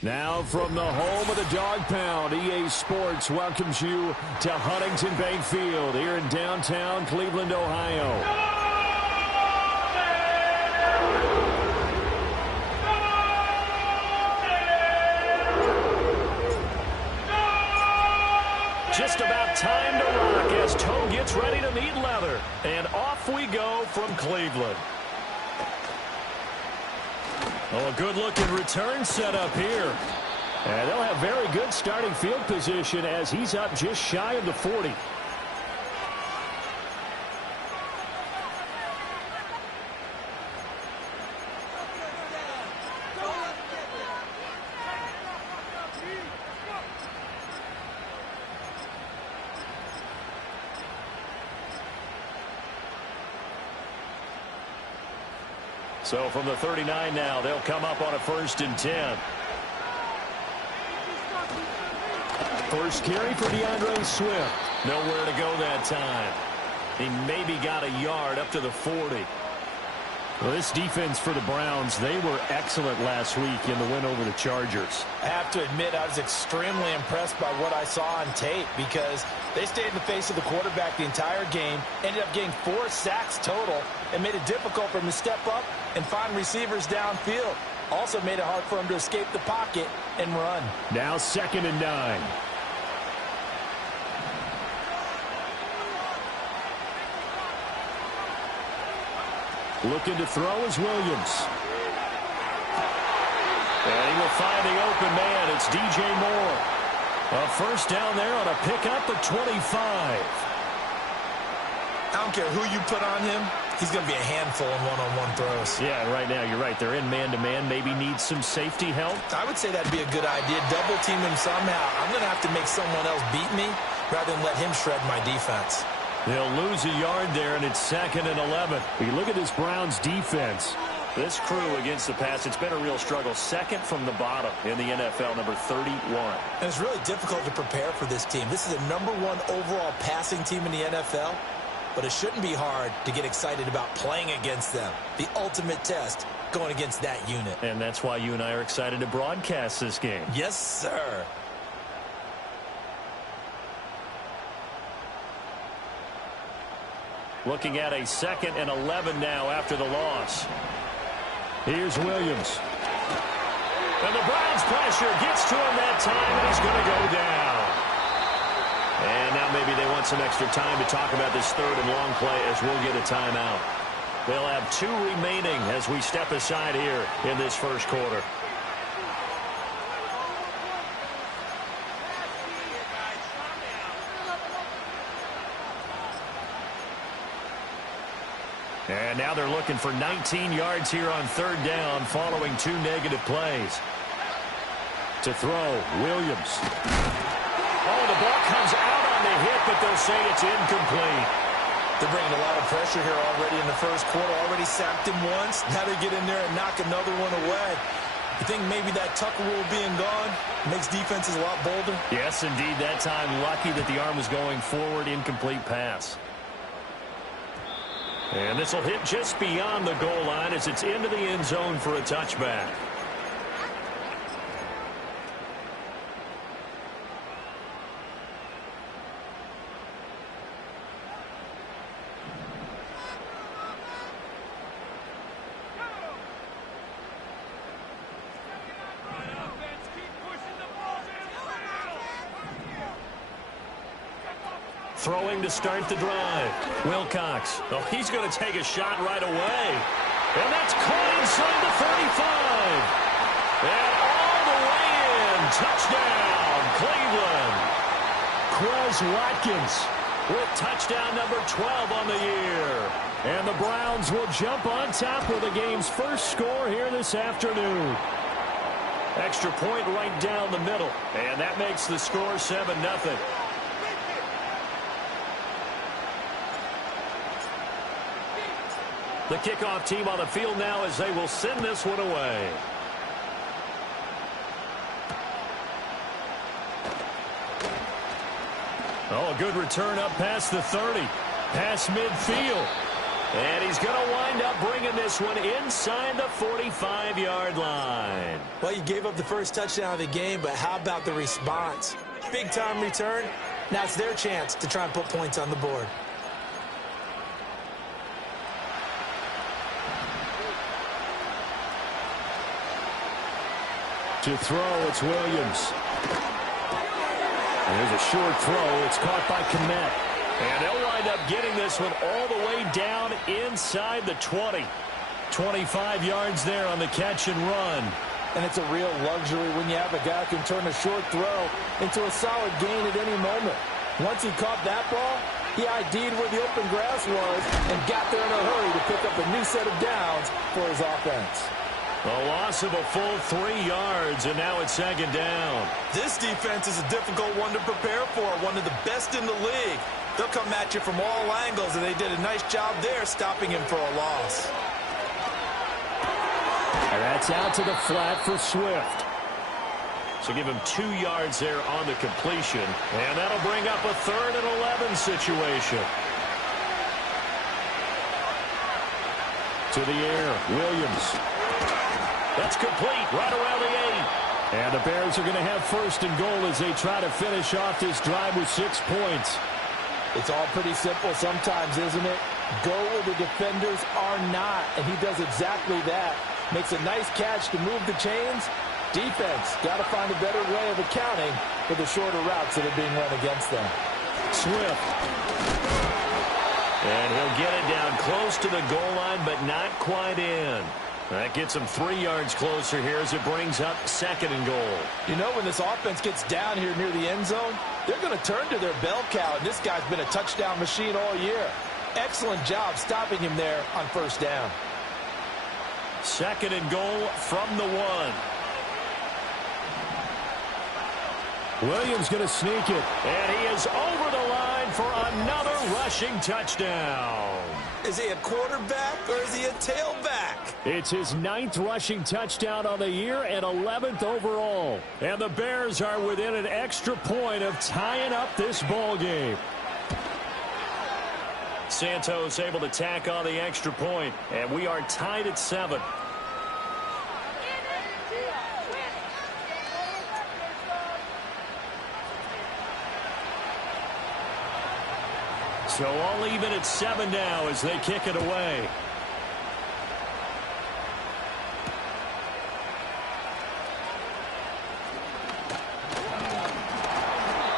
Now from the home of the Dog Pound, EA Sports welcomes you to Huntington Bank Field here in downtown Cleveland, Ohio. Just about time to rock as Toe gets ready to meet leather. And off we go from Cleveland. Oh, a good-looking return set up here. And they'll have very good starting field position as he's up just shy of the 40. So from the 39 now, they'll come up on a 1st and 10. First carry for DeAndre Swift. Nowhere to go that time. He maybe got a yard up to the 40. Well, this defense for the Browns, they were excellent last week in the win over the Chargers. I have to admit, I was extremely impressed by what I saw on tape because they stayed in the face of the quarterback the entire game, ended up getting 4 sacks total, and made it difficult for him to step up and find receivers downfield. Also made it hard for him to escape the pocket and run. Now 2nd and 9. Looking to throw is Williams. And he will find the open man. It's DJ Moore. A first down there on a pickup at 25. I don't care who you put on him. He's going to be a handful in one-on-one throws. Yeah, right now you're right. They're in man-to-man. Maybe needs some safety help. I would say that'd be a good idea. Double team him somehow. I'm going to have to make someone else beat me rather than let him shred my defense. They'll lose a yard there, and it's 2nd and 11. You look at this Browns defense. This crew against the pass, it's been a real struggle. 2nd from the bottom in the NFL, number 31. And it's really difficult to prepare for this team. This is a number 1 overall passing team in the NFL, but it shouldn't be hard to get excited about playing against them. The ultimate test going against that unit. And that's why you and I are excited to broadcast this game. Yes, sir. Looking at a 2nd and 11 now after the loss. Here's Williams. And the Browns pressure gets to him that time, and he's going to go down. And now maybe they want some extra time to talk about this 3rd and long play as we'll get a timeout. They'll have 2 remaining as we step aside here in this first quarter. And now they're looking for 19 yards here on 3rd down following 2 negative plays. To throw, Williams. Oh, the ball comes out on the hit, but they'll say it's incomplete. They're bringing a lot of pressure here already in the first quarter. Already sacked him once. Now they get in there and knock another one away. You think maybe that Tucker rule being gone makes defenses a lot bolder? Yes, indeed. That time, lucky that the arm was going forward. Incomplete pass. And this will hit just beyond the goal line as it's into the end zone for a touchback. Throwing to start the drive. Wilcox. Oh, he's going to take a shot right away. And that's caught inside the 35. And all the way in. Touchdown, Cleveland. Quez Watkins with touchdown number 12 on the year. And the Browns will jump on top with the game's first score here this afternoon. Extra point right down the middle. And that makes the score 7-0. The kickoff team on the field now as they will send this one away. Oh, a good return up past the 30. Past midfield. And he's going to wind up bringing this one inside the 45-yard line. Well, you gave up the first touchdown of the game, but how about the response? Big-time return. Now it's their chance to try and put points on the board. To throw, it's Williams. There's a short throw. It's caught by Kmet. And they'll wind up getting this one all the way down inside the 20. 25 yards there on the catch and run. And it's a real luxury when you have a guy who can turn a short throw into a solid gain at any moment. Once he caught that ball, he ID'd where the open grass was and got there in a hurry to pick up a new set of downs for his offense. A loss of a full 3 yards, and now it's second down. This defense is a difficult one to prepare for, one of the best in the league. They'll come at you from all angles, and they did a nice job there stopping him for a loss. And that's out to the flat for Swift. So give him 2 yards there on the completion, and that'll bring up a 3rd and 11 situation. To the air, Williams. That's complete right around the 8. And the Bears are going to have 1st and goal as they try to finish off this drive with 6 points. It's all pretty simple sometimes, isn't it? Go where the defenders are not, and he does exactly that. Makes a nice catch to move the chains. Defense got to find a better way of accounting for the shorter routes that are being run against them. Swift. And he'll get it down close to the goal line, but not quite in. That gets him 3 yards closer here as it brings up 2nd and goal. You know, when this offense gets down here near the end zone, they're going to turn to their bell cow, and this guy's been a touchdown machine all year. Excellent job stopping him there on 1st down. 2nd and goal from the 1. Williams going to sneak it. And he is over the line for another rushing touchdown. Is he a quarterback or is he a tailback? It's his 9th rushing touchdown on the year and 11th overall. And the Bears are within an extra point of tying up this ball game. Santos able to tack on the extra point, and we are tied at 7. So all even at 7 now as they kick it away.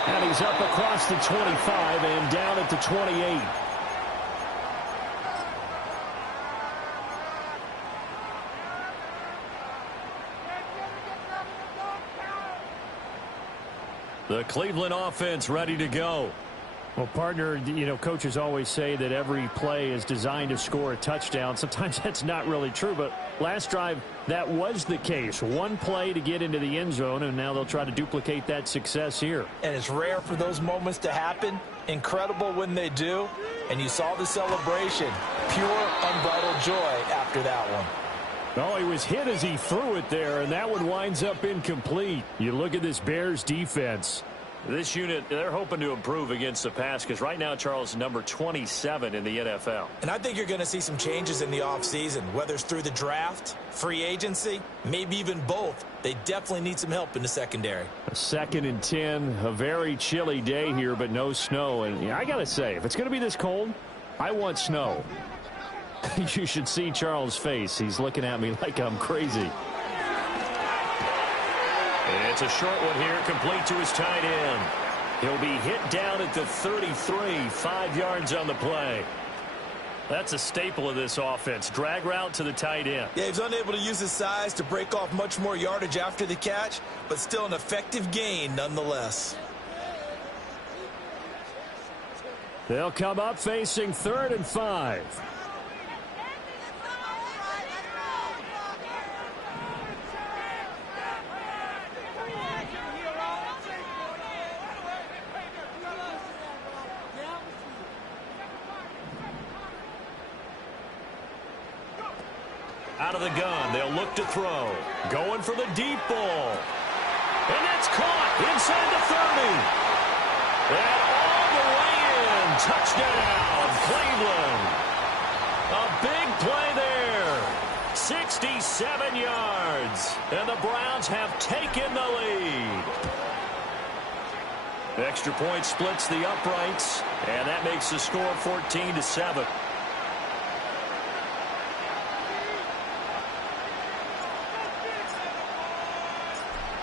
And he's up across the 25 and down at the 28. The Cleveland offense ready to go. Well, partner, you know, coaches always say that every play is designed to score a touchdown. Sometimes that's not really true, but last drive, that was the case. One play to get into the end zone, and now they'll try to duplicate that success here. And it's rare for those moments to happen. Incredible when they do. And you saw the celebration. Pure, unbridled joy after that one. Oh, he was hit as he threw it there, and that one winds up incomplete. You look at this Bears defense. This unit, they're hoping to improve against the pass because right now, Charles, number 27 in the NFL. And I think you're going to see some changes in the offseason, whether it's through the draft, free agency, maybe even both. They definitely need some help in the secondary. A 2nd and 10, a very chilly day here, but no snow. And yeah, I got to say, if it's going to be this cold, I want snow. You should see Charles' face. He's looking at me like I'm crazy. It's a short one here, complete to his tight end. He'll be hit down at the 33, 5 yards on the play. That's a staple of this offense. Drag route to the tight end. Yeah, he's unable to use his size to break off much more yardage after the catch, but still an effective gain nonetheless. They'll come up facing 3rd and 5. Out of the gun, they'll look to throw. Going for the deep ball. And that's caught inside the 30. And all the way in. Touchdown, Cleveland. play there. 67 yards. And the Browns have taken the lead. Extra point splits the uprights, and that makes the score 14-7.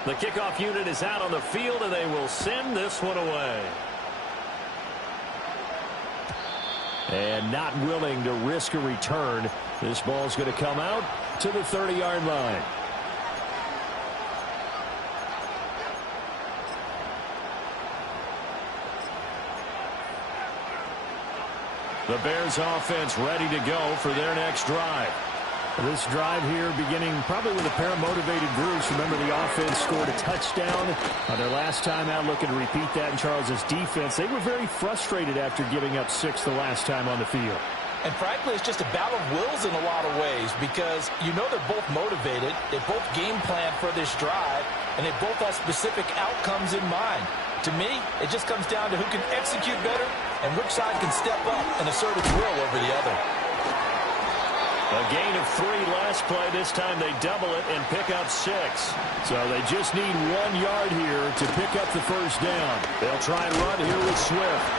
The kickoff unit is out on the field, and they will send this one away. And not willing to risk a return. This ball's going to come out to the 30-yard line. The Bears offense ready to go for their next drive. This drive here beginning probably with a pair of motivated groups. Remember, the offense scored a touchdown on their last time out, looking to repeat that in Charles's defense. They were very frustrated after giving up 6 the last time on the field. And frankly, it's just a battle of wills in a lot of ways because you know they're both motivated, they both game plan for this drive, and they both have specific outcomes in mind. To me, it just comes down to who can execute better and which side can step up and assert its will over the other. A gain of 3 last play. This time they double it and pick up 6. So they just need 1 yard here to pick up the first down. They'll try and run here with Swift.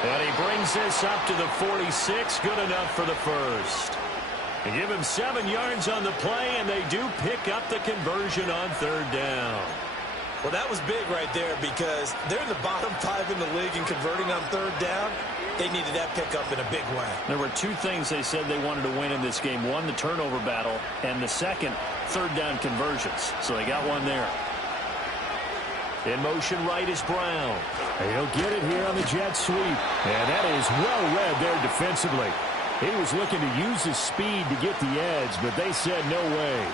And he brings this up to the 46. Good enough for the first. They give him 7 yards on the play, and they do pick up the conversion on 3rd down. Well, that was big right there because they're in the bottom 5 in the league in converting on 3rd down. They needed that pickup in a big way. There were 2 things they said they wanted to win in this game. One, the turnover battle, and the second, 3rd down conversions. So they got one there. In motion right is Brown. He'll get it here on the jet sweep. And that is well read there defensively. He was looking to use his speed to get the edge, but they said no way.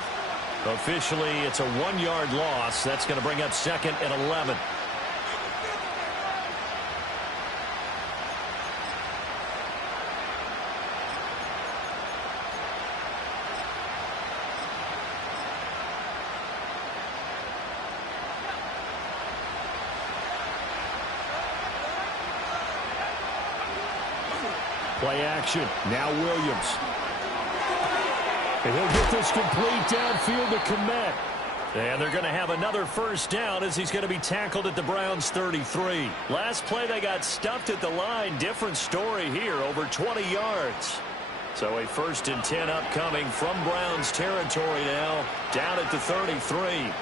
Officially, it's a 1-yard loss. That's going to bring up 2nd and 11. Play action. Now Williams. And he'll get this complete downfield to Kmet. And they're going to have another first down as he's going to be tackled at the Browns' 33. Last play they got stuffed at the line. Different story here, over 20 yards. So a 1st and 10 upcoming from Browns territory now, down at the 33.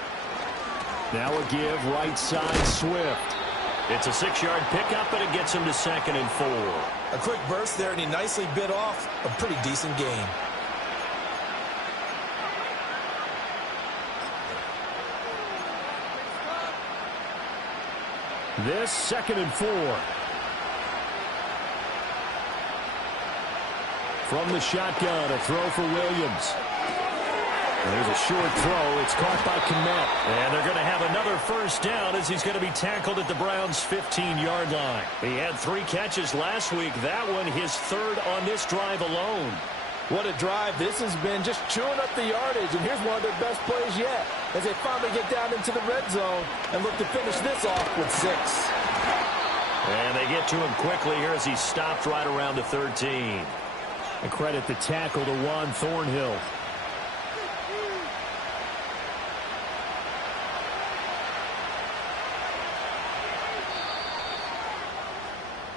Now a give right side Swift. It's a 6-yard pickup, and it gets him to 2nd and 4. A quick burst there, and he nicely bit off a pretty decent gain. This 2nd and 4. From the shotgun, a throw for Williams. There's a short throw. It's caught by Kmet. And they're going to have another first down as he's going to be tackled at the Browns' 15-yard line. He had 3 catches last week. That one his 3rd on this drive alone. What a drive this has been, just chewing up the yardage. And here's one of their best plays yet as they finally get down into the red zone and look to finish this off with 6. And they get to him quickly here as he stopped right around the 13. I credit the tackle to Juan Thornhill.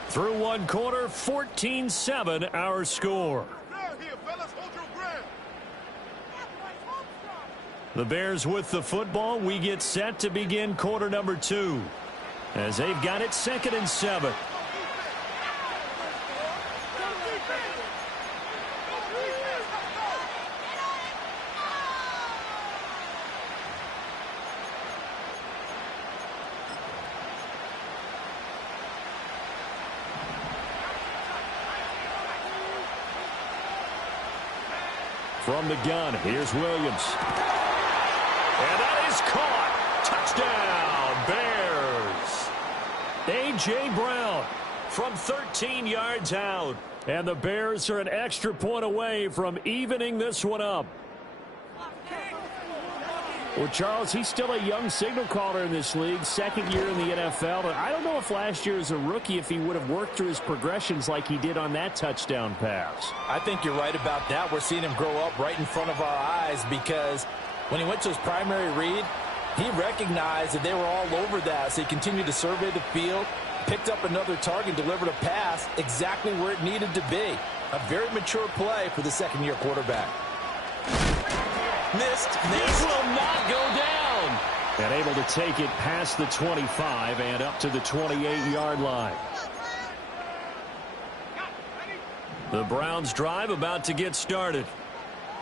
Through 1 quarter, 14-7 our score. The Bears with the football. We get set to begin quarter number 2 as they've got it 2nd and 7. From the gun, here's Williams. And that is caught. Touchdown, Bears. A.J. Brown from 13 yards out. And the Bears are an extra point away from evening this one up. Well, Charles, he's still a young signal caller in this league, second year in the NFL. I don't know if last year as a rookie if he would have worked through his progressions like he did on that touchdown pass. I think you're right about that. We're seeing him grow up right in front of our eyes because when he went to his primary read, he recognized that they were all over that, so he continued to survey the field, picked up another target, delivered a pass exactly where it needed to be. A very mature play for the second-year quarterback. Missed. This will not go down. And able to take it past the 25 and up to the 28-yard line. The Browns drive about to get started.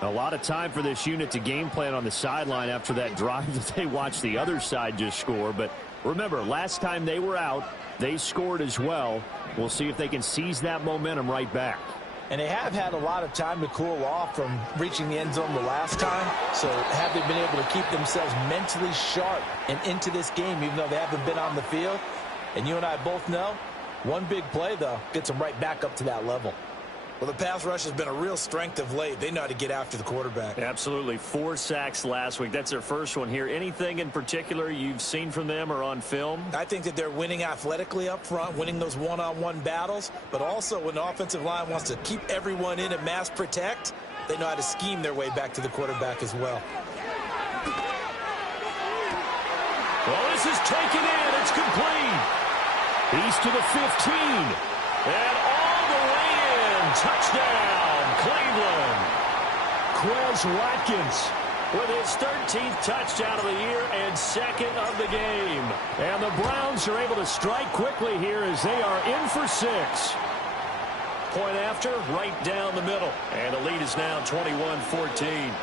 A lot of time for this unit to game plan on the sideline after that drive that they watched the other side just score. But remember, last time they were out, they scored as well. We'll see if they can seize that momentum right back. And they have had a lot of time to cool off from reaching the end zone the last time. So have they been able to keep themselves mentally sharp and into this game even though they haven't been on the field? And you and I both know, one big play, though, gets them right back up to that level. Well, the pass rush has been a real strength of late. They know how to get after the quarterback. Absolutely. 4 sacks last week. That's their first one here. Anything in particular you've seen from them or on film? I think that they're winning athletically up front, winning those one-on-one battles, but also when the offensive line wants to keep everyone in and mass protect, they know how to scheme their way back to the quarterback as well. Well, this is taken in. It's complete. He's to the 15. And all the way in. Touchdown, Cleveland. Quez Watkins with his 13th touchdown of the year and second of the game. And the Browns are able to strike quickly here as they are in for 6. Point after, right down the middle. And the lead is now 21-14.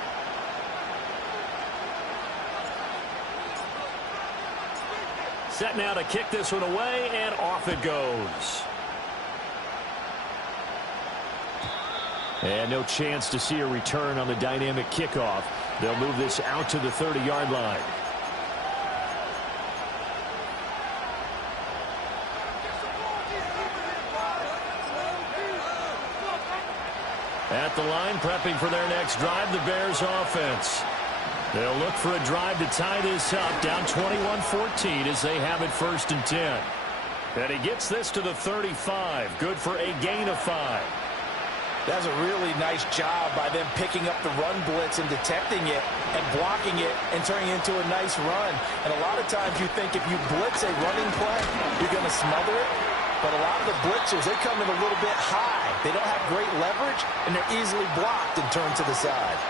Set now to kick this one away, and off it goes. And no chance to see a return on the dynamic kickoff. They'll move this out to the 30-yard line. At the line, prepping for their next drive, the Bears offense. They'll look for a drive to tie this up, down 21-14 as they have it 1st and 10. And he gets this to the 35, good for a gain of 5. That's a really nice job by them picking up the run blitz and detecting it and blocking it and turning it into a nice run. And a lot of times you think if you blitz a running play, you're going to smother it. But a lot of the blitzers, they come in a little bit high. They don't have great leverage, and they're easily blocked and turned to the side.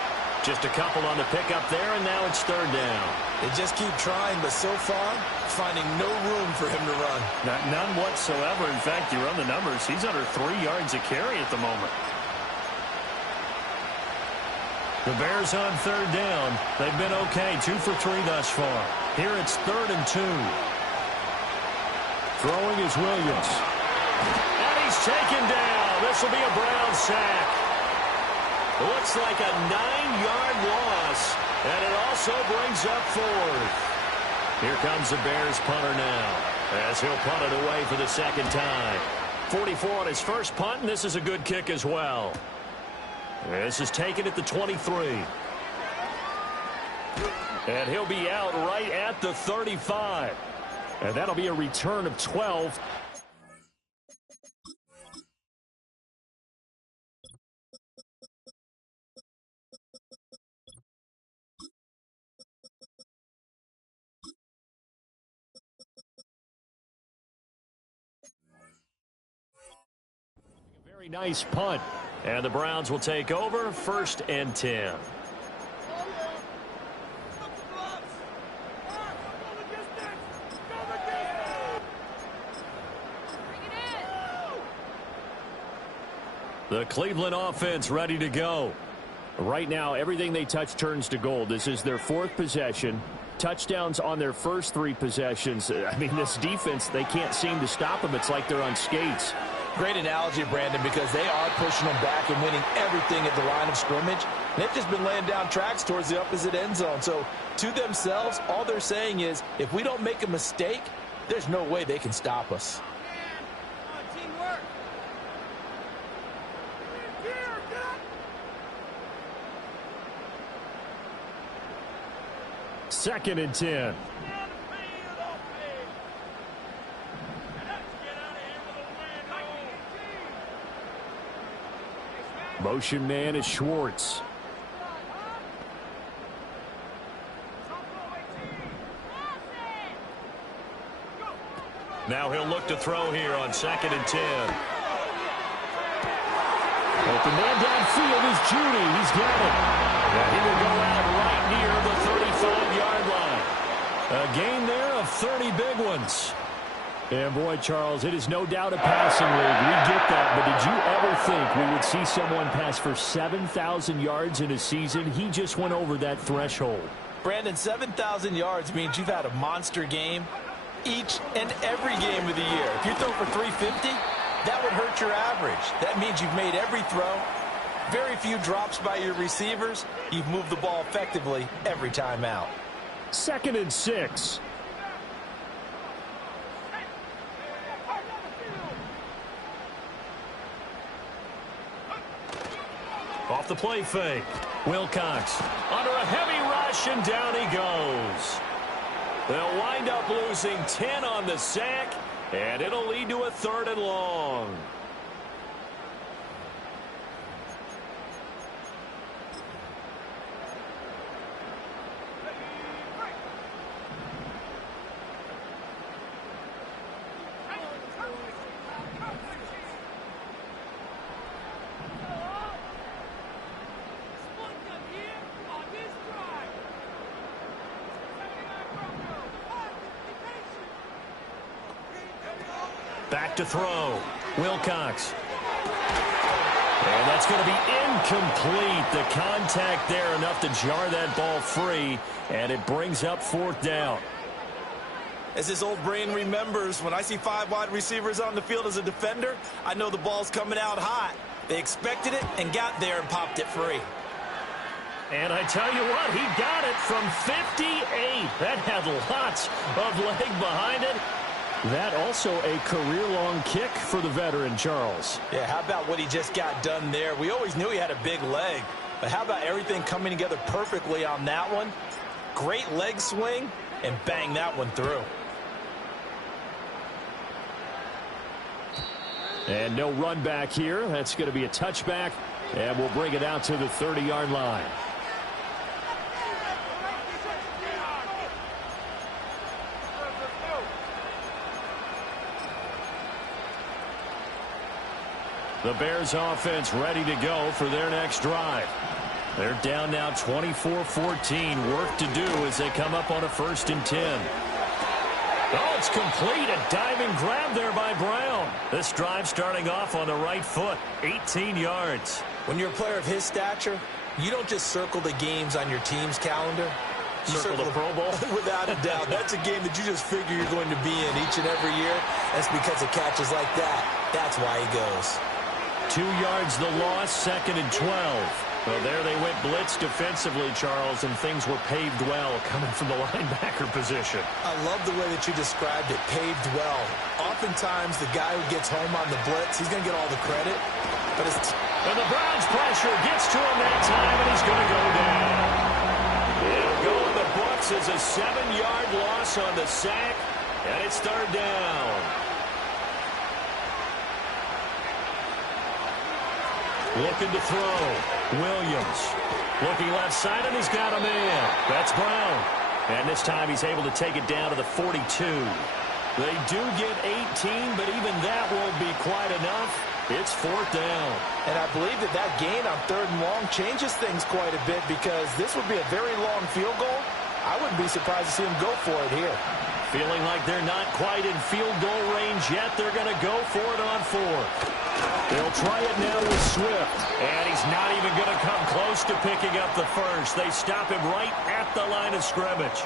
Just a couple on the pickup there, and now it's 3rd down. They just keep trying, but so far, finding no room for him to run. None whatsoever. In fact, you run the numbers. He's under 3 yards a carry at the moment. The Bears on 3rd down. They've been okay, 2 for 3 thus far. Here it's 3rd and 2. Throwing is Williams. And he's taken down. This will be a Brown sack. Looks like a 9-yard loss. And it also brings up 4th. Here comes the Bears punter now, as he'll punt it away for the 2nd time. 44 on his first punt, and this is a good kick as well. This is taken at the 23. And he'll be out right at the 35. And that'll be a return of 12. Very nice punt. And the Browns will take over, 1st and 10. The Cleveland offense ready to go. Right now, everything they touch turns to gold. This is their 4th possession. Touchdowns on their first 3 possessions. I mean, this defense, they can't seem to stop them. It's like they're on skates. Great analogy, Brandon, because they are pushing them back and winning everything at the line of scrimmage. They've just been laying down tracks towards the opposite end zone. So to themselves, all they're saying is, if we don't make a mistake, there's no way they can stop us. 2nd and 10. Motion man is Schwartz. Now he'll look to throw here on 2nd and 10. Open man downfield is Judy. He's got it. And he will go out right near the 35-yard line. A gain there of 30 big ones. And boy, Charles, it is no doubt a passing league. We get that, but did you ever think we would see someone pass for 7,000 yards in a season? He just went over that threshold. Brandon, 7,000 yards means you've had a monster game each and every game of the year. If you throw for 350, that would hurt your average. That means you've made every throw, very few drops by your receivers. You've moved the ball effectively every time out. 2nd and 6. Off the play fake. Wilcox under a heavy rush, and down he goes. They'll wind up losing 10 on the sack, and it'll lead to a 3rd and long. Back to throw. Wilcox. And that's going to be incomplete. The contact there enough to jar that ball free, and it brings up 4th down. As his old brain remembers, when I see 5 wide receivers on the field as a defender, I know the ball's coming out hot. They expected it and got there and popped it free. And I tell you what, he got it from 58. That had lots of leg behind it. That also a career-long kick for the veteran, Charles. Yeah, how about what he just got done there? We always knew he had a big leg, but how about everything coming together perfectly on that one? Great leg swing, and bang that one through. And no run back here. That's going to be a touchback, and we'll bring it out to the 30-yard line. The Bears offense ready to go for their next drive. They're down now 24-14. Work to do as they come up on a 1st and 10. Oh, it's complete. A diving grab there by Brown. This drive starting off on the right foot. 18 yards. When you're a player of his stature, you don't just circle the games on your team's calendar. You circle the Pro Bowl? Without a doubt. That's a game that you just figure you're going to be in each and every year. That's because of catches like that. That's why he goes. 2 yards the loss, 2nd and 12. Well, there they went blitz defensively, Charles, and things were paved well coming from the linebacker position. I love the way that you described it, paved well. Oftentimes, the guy who gets home on the blitz, he's going to get all the credit. And the Browns pressure gets to him that time, and he's going to go down. It'll go in the books as a 7-yard loss on the sack, and it's 3rd down. Looking to throw. Williams. Looking left side, and he's got a man. That's Brown. And this time he's able to take it down to the 42. They do get 18, but even that won't be quite enough. It's 4th down. And I believe that gain on 3rd and long changes things quite a bit because this would be a very long field goal. I wouldn't be surprised to see him go for it here. Feeling like they're not quite in field goal range yet. They're going to go for it on 4th. They'll try it now with Swift. And he's not even going to come close to picking up the first. They stop him right at the line of scrimmage.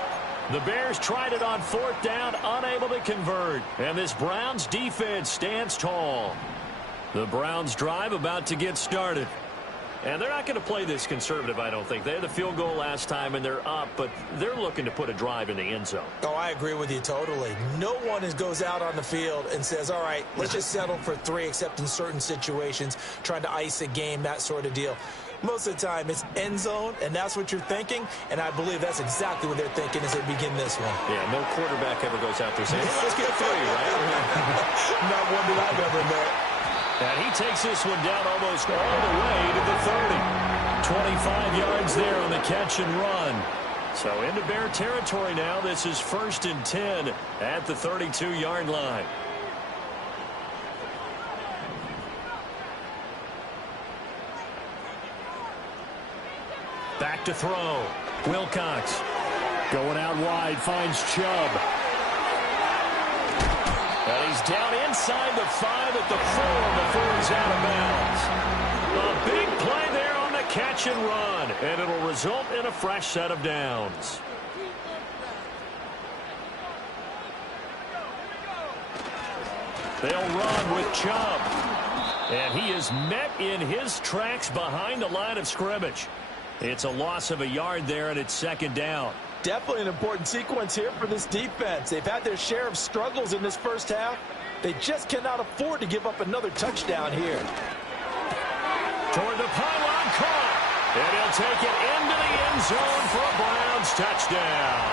The Bears tried it on 4th down, unable to convert. And this Browns defense stands tall. The Browns drive about to get started. And they're not going to play this conservative, I don't think. They had the field goal last time, and they're up, but they're looking to put a drive in the end zone. Oh, I agree with you totally. No one goes out on the field and says, all right, let's just settle for 3, except in certain situations, trying to ice a game, that sort of deal. Most of the time, it's end zone, and that's what you're thinking, and I believe that's exactly what they're thinking as they begin this one. Yeah, no quarterback ever goes out there saying, hey, let's get 3, right? Not one that I've ever met. And he takes this one down almost all the way to the 30. 25 yards there on the catch and run. So into Bear territory now. This is 1st and 10 at the 32-yard line. Back to throw. Wilcox going out wide, finds Chubb. And he's down inside the 5 at the 4 before he's out of bounds. A big play there on the catch and run, and it'll result in a fresh set of downs. They'll run with Chubb. And he is met in his tracks behind the line of scrimmage. It's a loss of a yard there, and it's 2nd down. Definitely an important sequence here for this defense. They've had their share of struggles in this first half. They just cannot afford to give up another touchdown here. Toward the pylon, caught. And he'll take it into the end zone for a Browns touchdown.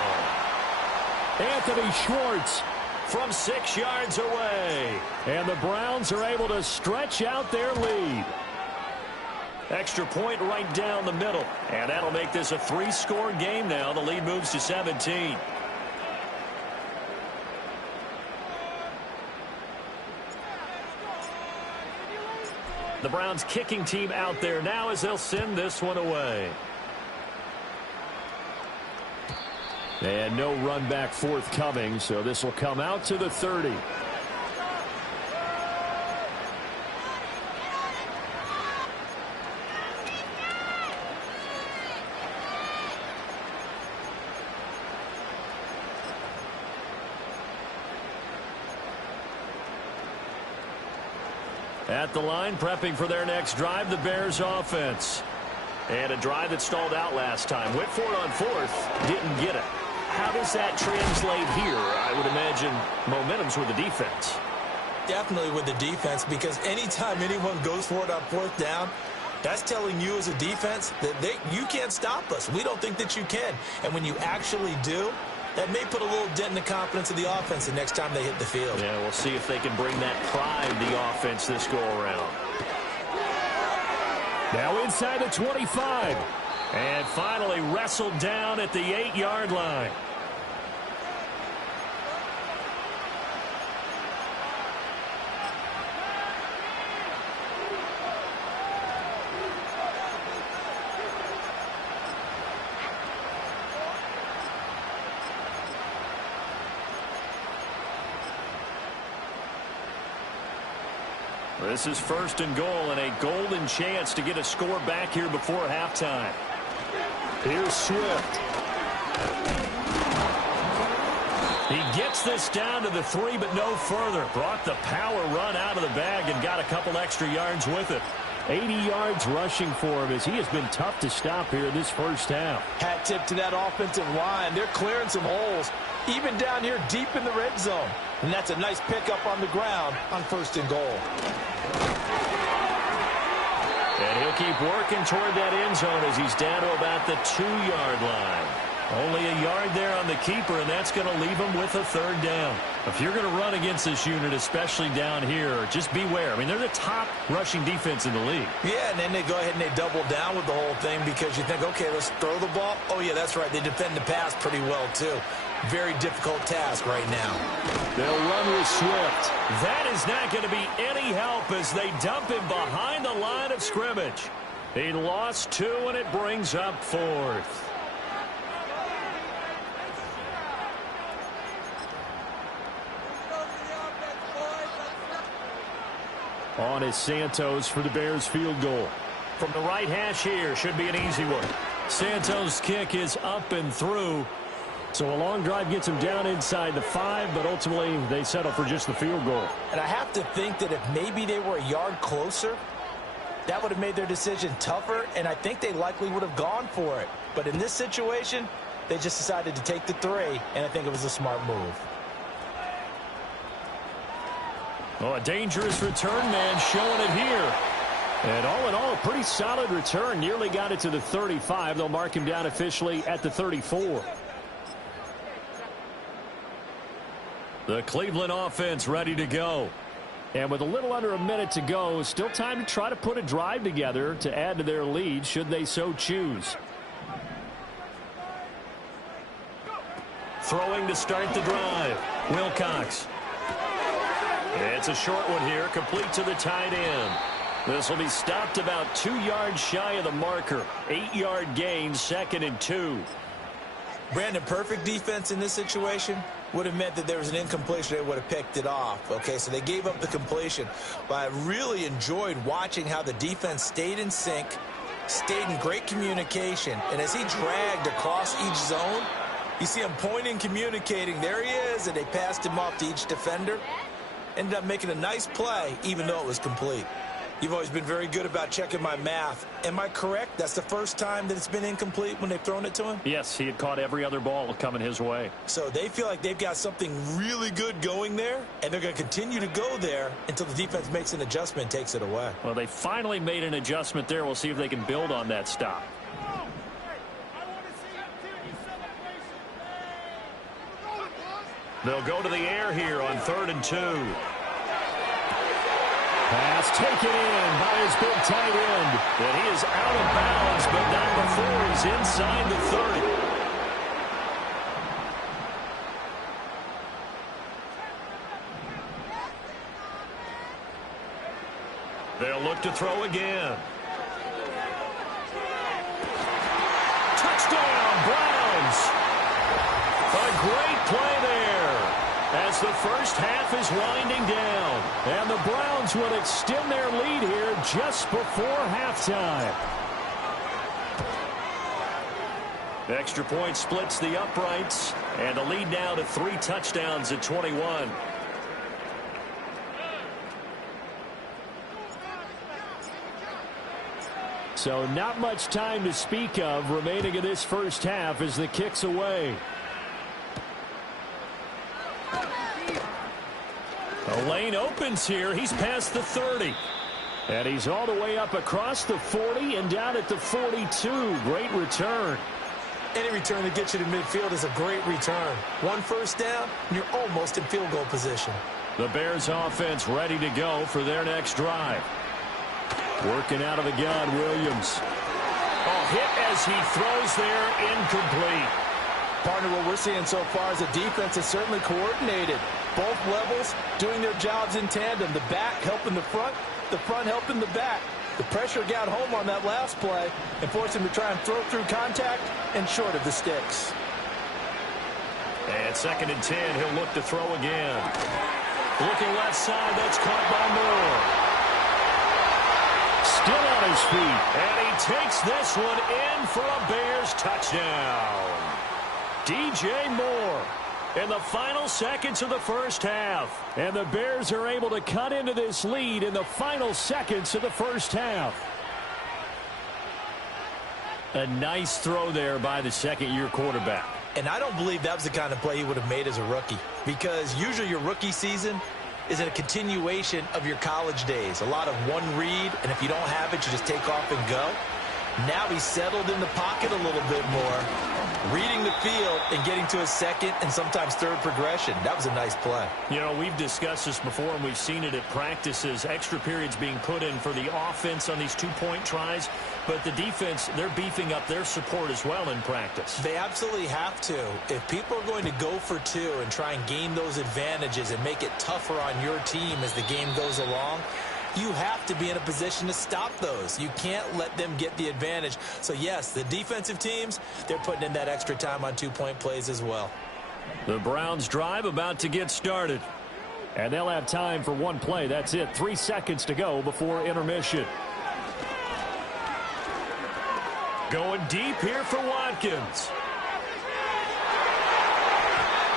Anthony Schwartz from 6 yards away. And the Browns are able to stretch out their lead. Extra point right down the middle. And that'll make this a 3-score game now. The lead moves to 17. The Browns kicking team out there now as they'll send this one away. And no run back forthcoming, so this will come out to the 30. At the line, prepping for their next drive, the Bears offense. And a drive that stalled out last time. Went for it on 4th, didn't get it. How does that translate here? I would imagine momentum's with the defense. Definitely with the defense, because anytime anyone goes for it on 4th down, that's telling you as a defense that you can't stop us. We don't think that you can. And when you actually do, that may put a little dent in the confidence of the offense the next time they hit the field. Yeah, we'll see if they can bring that pride to the offense this go-around. Now inside the 25. And finally wrestled down at the 8-yard line. This is 1st and goal and a golden chance to get a score back here before halftime. Here's Swift. He gets this down to the 3, but no further. Brought the power run out of the bag and got a couple extra yards with it. 80 yards rushing for him as he has been tough to stop here in this first half. Hat tip to that offensive line. They're clearing some holes, even down here deep in the red zone. And that's a nice pickup on the ground on 1st and goal. And he'll keep working toward that end zone as he's down to about the 2-yard line. Only a yard there on the keeper, and that's going to leave him with a 3rd down. If you're going to run against this unit, especially down here, just beware. I mean, they're the top rushing defense in the league. Yeah, and then they go ahead and they double down with the whole thing because you think, okay, let's throw the ball. Oh, yeah, that's right. They defend the pass pretty well, too. Very difficult task right now. They'll run with Swift. That is not going to be any help as they dump him behind the line of scrimmage. He lost 2, and it brings up 4th. On is Santos for the Bears field goal. From the right hash here, should be an easy one. Santos' kick is up and through. So a long drive gets him down inside the 5, but ultimately they settle for just the field goal. And I have to think that if maybe they were a yard closer, that would have made their decision tougher, and I think they likely would have gone for it. But in this situation, they just decided to take the 3, and I think it was a smart move. Oh, a dangerous return man showing it here. And all in all, a pretty solid return. Nearly got it to the 35. They'll mark him down officially at the 34. The Cleveland offense ready to go. And with a little under a minute to go, still time to try to put a drive together to add to their lead should they so choose. Throwing to start the drive. Wilcox. It's a short one here, complete to the tight end. This will be stopped about 2 yards shy of the marker. 8-yard gain, 2nd and 2. Brandon, perfect defense in this situation would have meant that there was an incompletion. They would have picked it off. Okay, so they gave up the completion. But I really enjoyed watching how the defense stayed in sync, stayed in great communication. And as he dragged across each zone, you see him pointing, communicating. There he is, and they passed him off to each defender. Ended up making a nice play, even though it was complete. You've always been very good about checking my math. Am I correct? That's the first time that it's been incomplete when they've thrown it to him? Yes, he had caught every other ball coming his way. So they feel like they've got something really good going there, and they're going to continue to go there until the defense makes an adjustment and takes it away. Well, they finally made an adjustment there. We'll see if they can build on that stop. They'll go to the air here on 3rd and 2. Pass taken in by his big tight end. And he is out of bounds, but not before he's inside the 30. They'll look to throw again. Touchdown, Browns. A great play there as the first half is winding down. And the Browns will extend their lead here just before halftime. Extra point splits the uprights, and the lead now to 3 touchdowns at 21. So not much time to speak of remaining in this first half as the kick's away. The lane opens here. He's past the 30. And he's all the way up across the 40 and down at the 42. Great return. Any return that gets you to midfield is a great return. 1 first down, and you're almost in field goal position. The Bears offense ready to go for their next drive. Working out of the gun, Williams. Hit as he throws there, incomplete. Partner, what we're seeing so far is the defense is certainly coordinated. Both levels doing their jobs in tandem. The back helping the front helping the back. The pressure got home on that last play and forced him to try and throw through contact and short of the sticks. And 2nd and 10, he'll look to throw again. Looking left side, that's caught by Moore. Still on his feet. And he takes this one in for a Bears touchdown. DJ Moore in the final seconds of the first half. And the Bears are able to cut into this lead in the final seconds of the first half. A nice throw there by the second-year quarterback. And I don't believe that was the kind of play he would have made as a rookie, because usually your rookie season is a continuation of your college days. A lot of one read, and if you don't have it, you just take off and go. Now he's settled in the pocket a little bit more, reading the field and getting to his second and sometimes third progression. That was a nice play. You know, we've discussed this before, and we've seen it at practices. Extra periods being put in for the offense on these two-point tries. But the defense, they're beefing up their support as well in practice. They absolutely have to. If people are going to go for 2 and try and gain those advantages and make it tougher on your team as the game goes along, you have to be in a position to stop those. You can't let them get the advantage. So, yes, the defensive teams, they're putting in that extra time on 2-point plays as well. The Browns drive about to get started. And they'll have time for one play. That's it. 3 seconds to go before intermission. Going deep here for Watkins.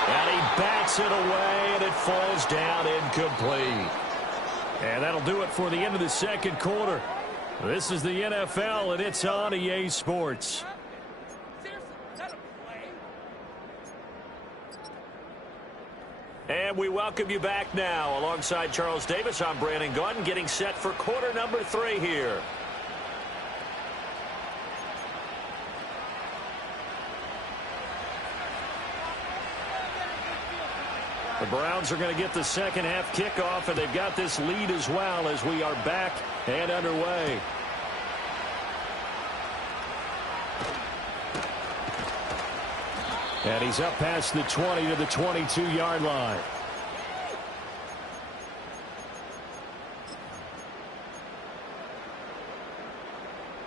And he backs it away, and it falls down incomplete. And that'll do it for the end of the second quarter. This is the NFL, and it's on EA Sports. And we welcome you back now. Alongside Charles Davis, I'm Brandon Gaudin, getting set for quarter number 3 here. The Browns are going to get the second half kickoff, and they've got this lead as well as we are back and underway. And he's up past the 20 to the 22-yard line.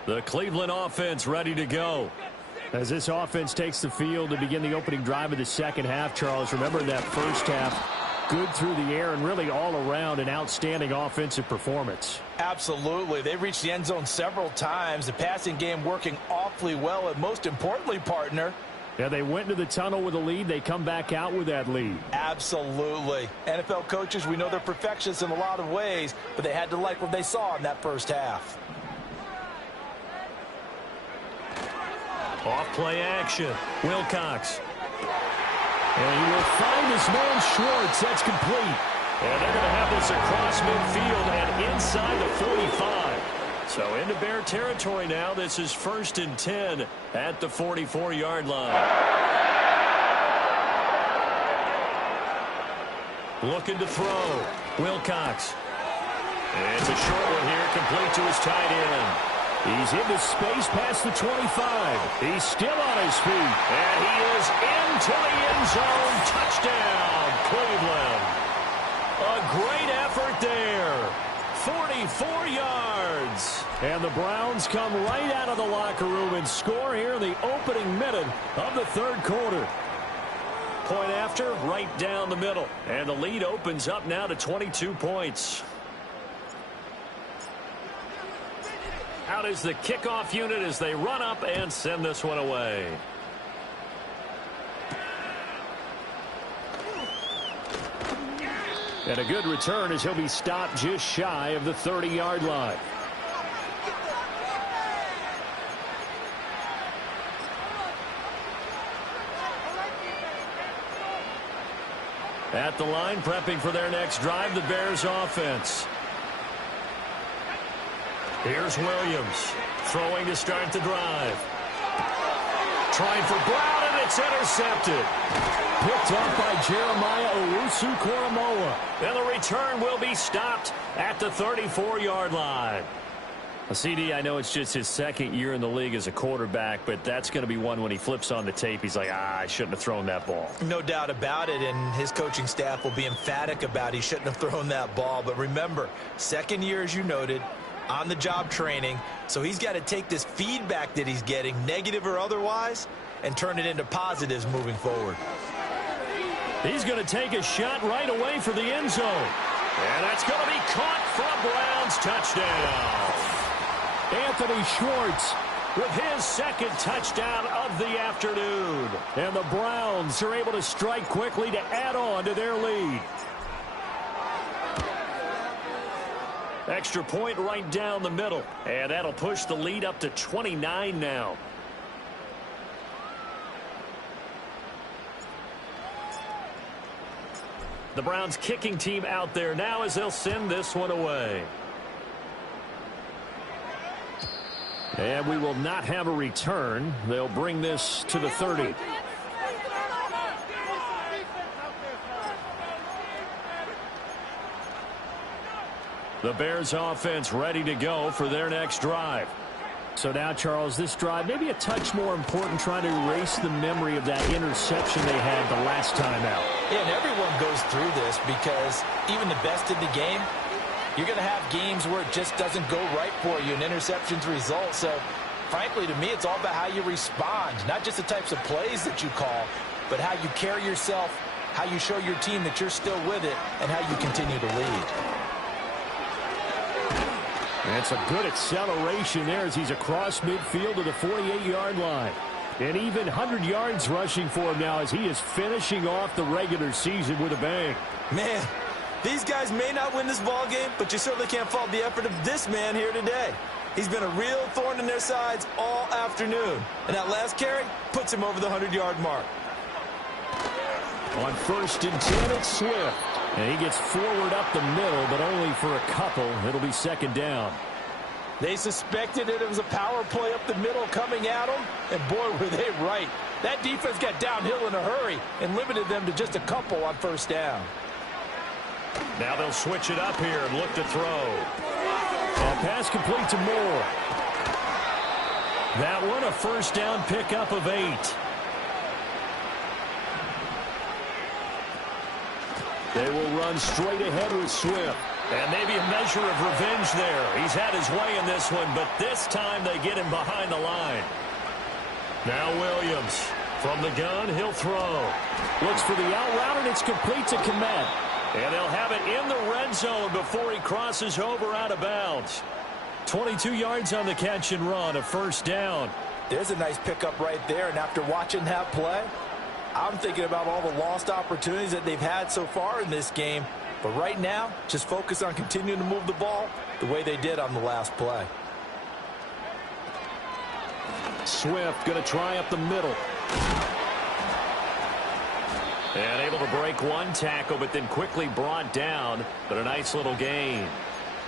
The Cleveland offense ready to go. As this offense takes the field to begin the opening drive of the second half, Charles, remember that first half, good through the air and really all around an outstanding offensive performance. Absolutely. They reached the end zone several times. The passing game working awfully well, and most importantly, partner, yeah, they went into the tunnel with a lead. They come back out with that lead. Absolutely. NFL coaches, we know they're perfectionists in a lot of ways, but they had to like what they saw in that first half. Off play action. Wilcox. And he will find his man Schwartz. That's complete. And they're going to have this across midfield and inside the 45. So into Bear territory now. This is 1st and 10 at the 44-yard line. Looking to throw. Wilcox. And it's a short one here, complete to his tight end. He's into space past the 25. He's still on his feet. And he is into the end zone. Touchdown, Cleveland. A great effort there. 44 yards. And the Browns come right out of the locker room and score here in the opening minute of the third quarter. Point after, right down the middle. And the lead opens up now to 22 points. Out is the kickoff unit as they run up and send this one away. And a good return as he'll be stopped just shy of the 30-yard line. At the line, prepping for their next drive, the Bears offense. Here's Williams throwing to start the drive. Trying for Brown, and it's intercepted. Picked up by Jeremiah Owusu-Koramoah. And the return will be stopped at the 34-yard line. CD, I know it's just his second year in the league as a quarterback, but that's going to be one when he flips on the tape. He's like, I shouldn't have thrown that ball. No doubt about it, and his coaching staff will be emphatic about he shouldn't have thrown that ball. But remember, second year, as you noted, on-the-job training, so he's got to take this feedback that he's getting, negative or otherwise, and turn it into positives moving forward. He's going to take a shot right away for the end zone. And that's going to be caught for a Browns touchdown. Anthony Schwartz with his second touchdown of the afternoon. And the Browns are able to strike quickly to add on to their lead. Extra point right down the middle. And that'll push the lead up to 29 now. The Browns kicking team out there now as they'll send this one away. And we will not have a return. They'll bring this to the 30. The Bears offense ready to go for their next drive. So now, Charles, this drive maybe a touch more important, trying to erase the memory of that interception they had the last time out. Yeah, and everyone goes through this because even the best in the game, you're going to have games where it just doesn't go right for you, and interceptions result. So, frankly, to me, it's all about how you respond, not just the types of plays that you call, but how you carry yourself, how you show your team that you're still with it, and how you continue to lead. That's a good acceleration there as he's across midfield to the 48-yard line. And even 100 yards rushing for him now as he is finishing off the regular season with a bang. Man, these guys may not win this ball game, but you certainly can't fault the effort of this man here today. He's been a real thorn in their sides all afternoon. And that last carry puts him over the 100-yard mark. On 1st and 10, it's Swift. And he gets forward up the middle, but only for a couple. It'll be 2nd down. They suspected it was a power play up the middle coming at them, and boy, were they right. That defense got downhill in a hurry and limited them to just a couple on 1st down. Now they'll switch it up here and look to throw. And pass complete to Moore. That one a 1st down pickup of 8. They will run straight ahead with Swift. And maybe a measure of revenge there. He's had his way in this one, but this time they get him behind the line. Now Williams. From the gun, he'll throw. Looks for the out route, and it's complete to Kmet. And they'll have it in the red zone before he crosses over out of bounds. 22 yards on the catch and run, a 1st down. There's a nice pickup right there, and after watching that play, I'm thinking about all the lost opportunities that they've had so far in this game. But right now, just focus on continuing to move the ball the way they did on the last play. Swift going to try up the middle. And able to break one tackle, but then quickly brought down. But a nice little gain.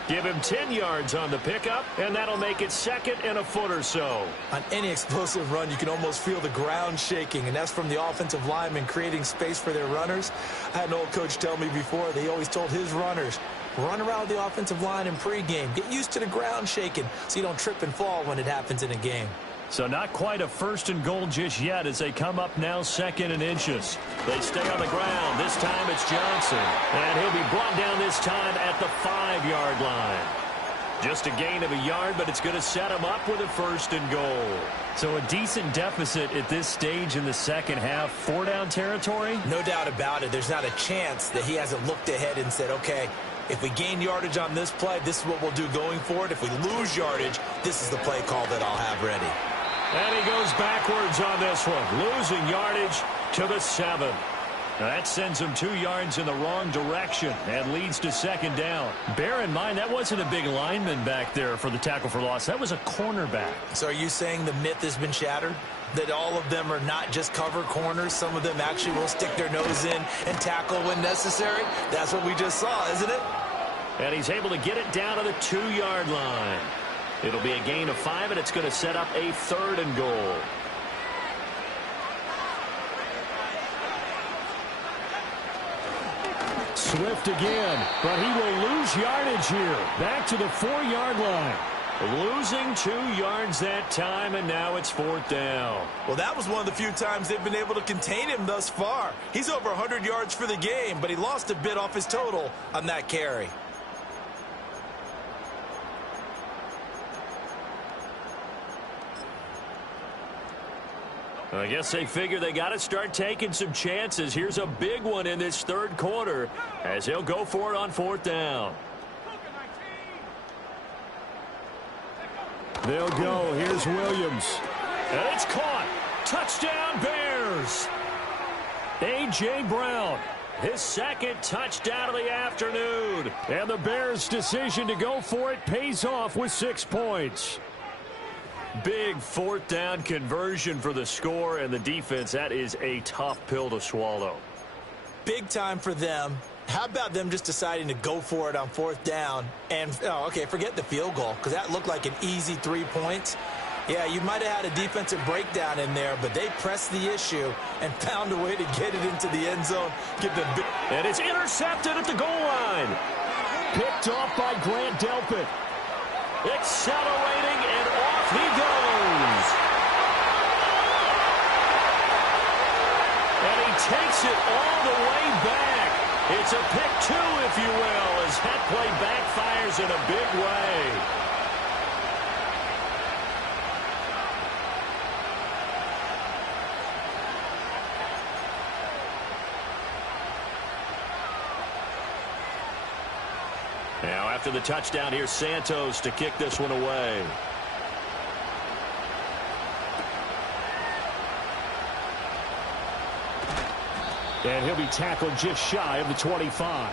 Give him 10 yards on the pickup, and that'll make it 2nd and a foot or so. On any explosive run, you can almost feel the ground shaking, and that's from the offensive linemen creating space for their runners. I had an old coach tell me before, they always told his runners, run around the offensive line in pregame. Get used to the ground shaking so you don't trip and fall when it happens in a game. So not quite a 1st and goal just yet as they come up now 2nd and inches. They stay on the ground. This time it's Johnson. And he'll be brought down this time at the 5-yard line. Just a gain of a yard, but it's going to set him up with a 1st and goal. So a decent deficit at this stage in the 2nd half. 4-down territory? No doubt about it. There's not a chance that he hasn't looked ahead and said, okay, if we gain yardage on this play, this is what we'll do going forward. If we lose yardage, this is the play call that I'll have ready. And he goes backwards on this one, losing yardage to the 7. Now that sends him 2 yards in the wrong direction and leads to 2nd down. Bear in mind, that wasn't a big lineman back there for the tackle for loss. That was a cornerback. So are you saying the myth has been shattered? That all of them are not just cover corners? Some of them actually will stick their nose in and tackle when necessary? That's what we just saw, isn't it? And he's able to get it down to the 2-yard line. It'll be a gain of 5, and it's going to set up a 3rd and goal. Swift again, but he will lose yardage here. Back to the 4-yard line. Losing 2 yards that time, and now it's 4th down. Well, that was one of the few times they've been able to contain him thus far. He's over 100 yards for the game, but he lost a bit off his total on that carry. I guess they figure they got to start taking some chances. Here's a big one in this 3rd quarter as he'll go for it on 4th down. They'll go. Here's Williams. And it's caught. Touchdown, Bears. A.J. Brown. His 2nd touchdown of the afternoon. And the Bears' decision to go for it pays off with 6 points. Big 4th down conversion for the score, and the defense, that is a tough pill to swallow. Big time for them. How about them just deciding to go for it on 4th down? And, okay, forget the field goal, because that looked like an easy 3 points. Yeah, you might have had a defensive breakdown in there, but they pressed the issue and found a way to get it into the end zone. And it's intercepted at the goal line. Picked off by Grant Delpit. Accelerating, and off he goes. And he takes it all the way back. It's a pick 2, if you will, as that play backfires in a big way. Now, after the touchdown, here's Santos to kick this one away. And he'll be tackled just shy of the 25.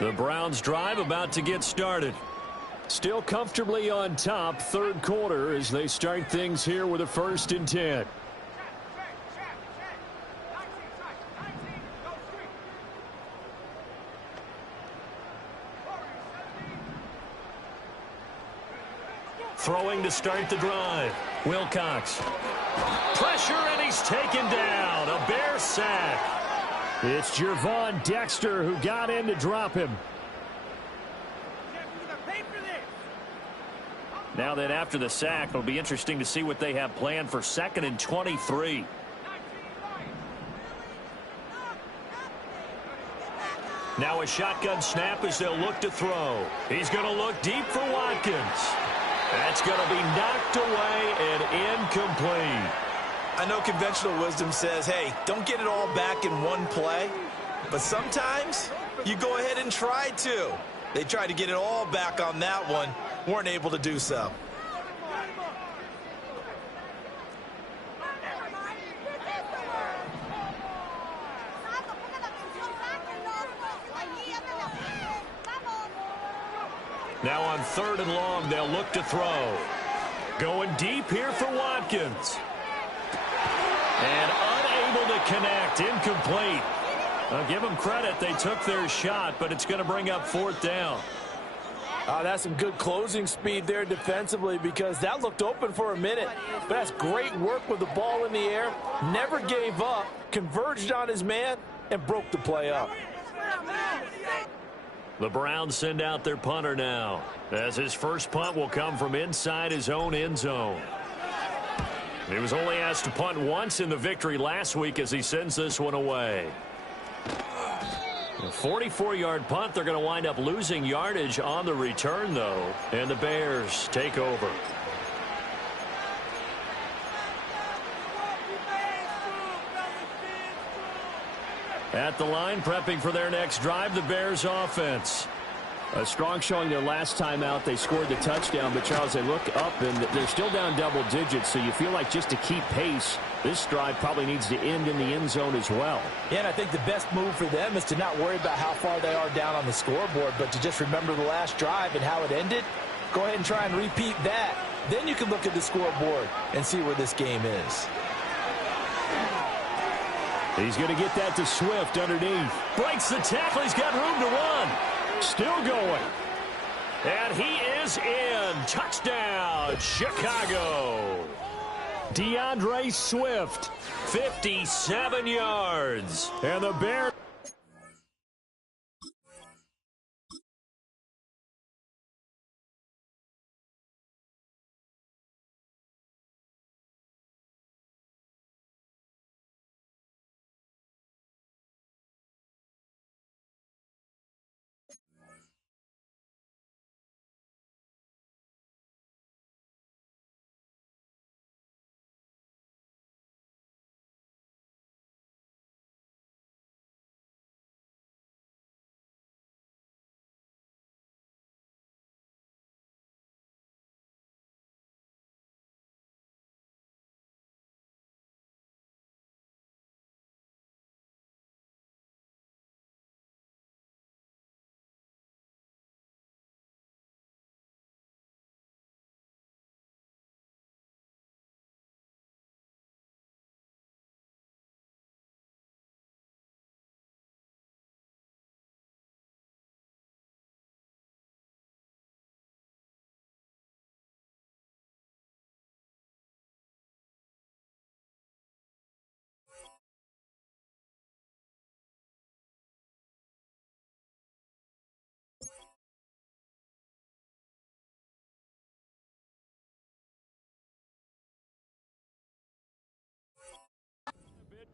The Browns drive about to get started. Still comfortably on top, third quarter, as they start things here with a 1st and 10. Throwing to start the drive. Wilcox. Pressure, and he's taken down. A Bear sack. It's Gervon Dexter who got in to drop him. Now then, after the sack, it'll be interesting to see what they have planned for 2nd and 23. Now a shotgun snap as they'll look to throw. He's going to look deep for Watkins. That's going to be knocked away and incomplete. I know conventional wisdom says, hey, don't get it all back in one play. But sometimes you go ahead and try to. They tried to get it all back on that one. Weren't able to do so. Now on 3rd and long, they'll look to throw. Going deep here for Watkins. And unable to connect. Incomplete. I'll give them credit. They took their shot, but it's going to bring up 4th down. That's some good closing speed there defensively, because that looked open for a minute. But that's great work with the ball in the air. Never gave up, converged on his man, and broke the play up. The Browns send out their punter now, as his first punt will come from inside his own end zone. He was only asked to punt once in the victory last week as he sends this one away. A 44-yard punt. They're going to wind up losing yardage on the return, though, and the Bears take over. At the line, prepping for their next drive, the Bears offense. A strong showing their last time out. They scored the touchdown, but, Charles, they look up, and they're still down double digits, so you feel like just to keep pace, this drive probably needs to end in the end zone as well. Yeah, and I think the best move for them is to not worry about how far they are down on the scoreboard, but to just remember the last drive and how it ended. Go ahead and try and repeat that. Then you can look at the scoreboard and see where this game is. He's going to get that to Swift underneath. Breaks the tackle. He's got room to run. Still going. And he is in. Touchdown, Chicago. DeAndre Swift. 57 yards. And the Bears.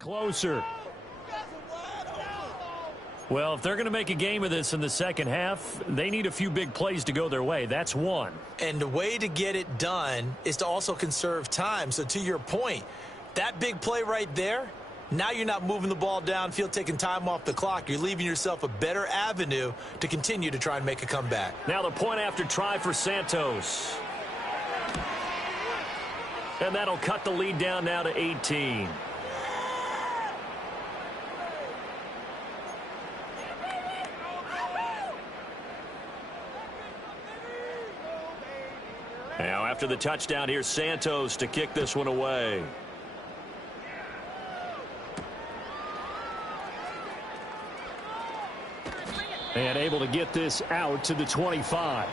Closer. Well, if they're going to make a game of this in the second half, they need a few big plays to go their way. That's one. And the way to get it done is to also conserve time. So to your point, that big play right there, now you're not moving the ball downfield, taking time off the clock. You're leaving yourself a better avenue to continue to try and make a comeback. Now the point after try for Santos. And that'll cut the lead down now to 18. Now after the touchdown, here's Santos to kick this one away. And able to get this out to the 25.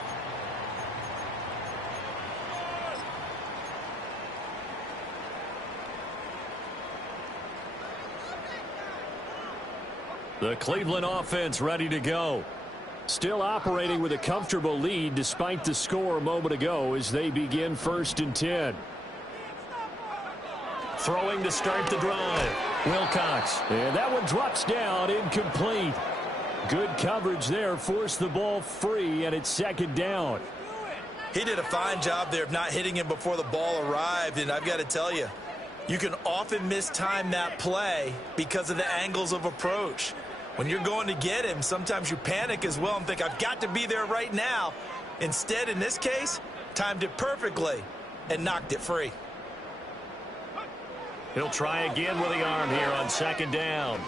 The Cleveland offense ready to go. Still operating with a comfortable lead despite the score a moment ago as they begin 1st and 10. Throwing to start the drive. Wilcox. And that one drops down, incomplete. Good coverage there, forced the ball free, and it's 2nd down. He did a fine job there of not hitting him before the ball arrived, and I've got to tell you, you can often mistime that play because of the angles of approach. When you're going to get him, sometimes you panic as well and think, I've got to be there right now. Instead, in this case, timed it perfectly and knocked it free. He'll try again with the arm here on 2nd down.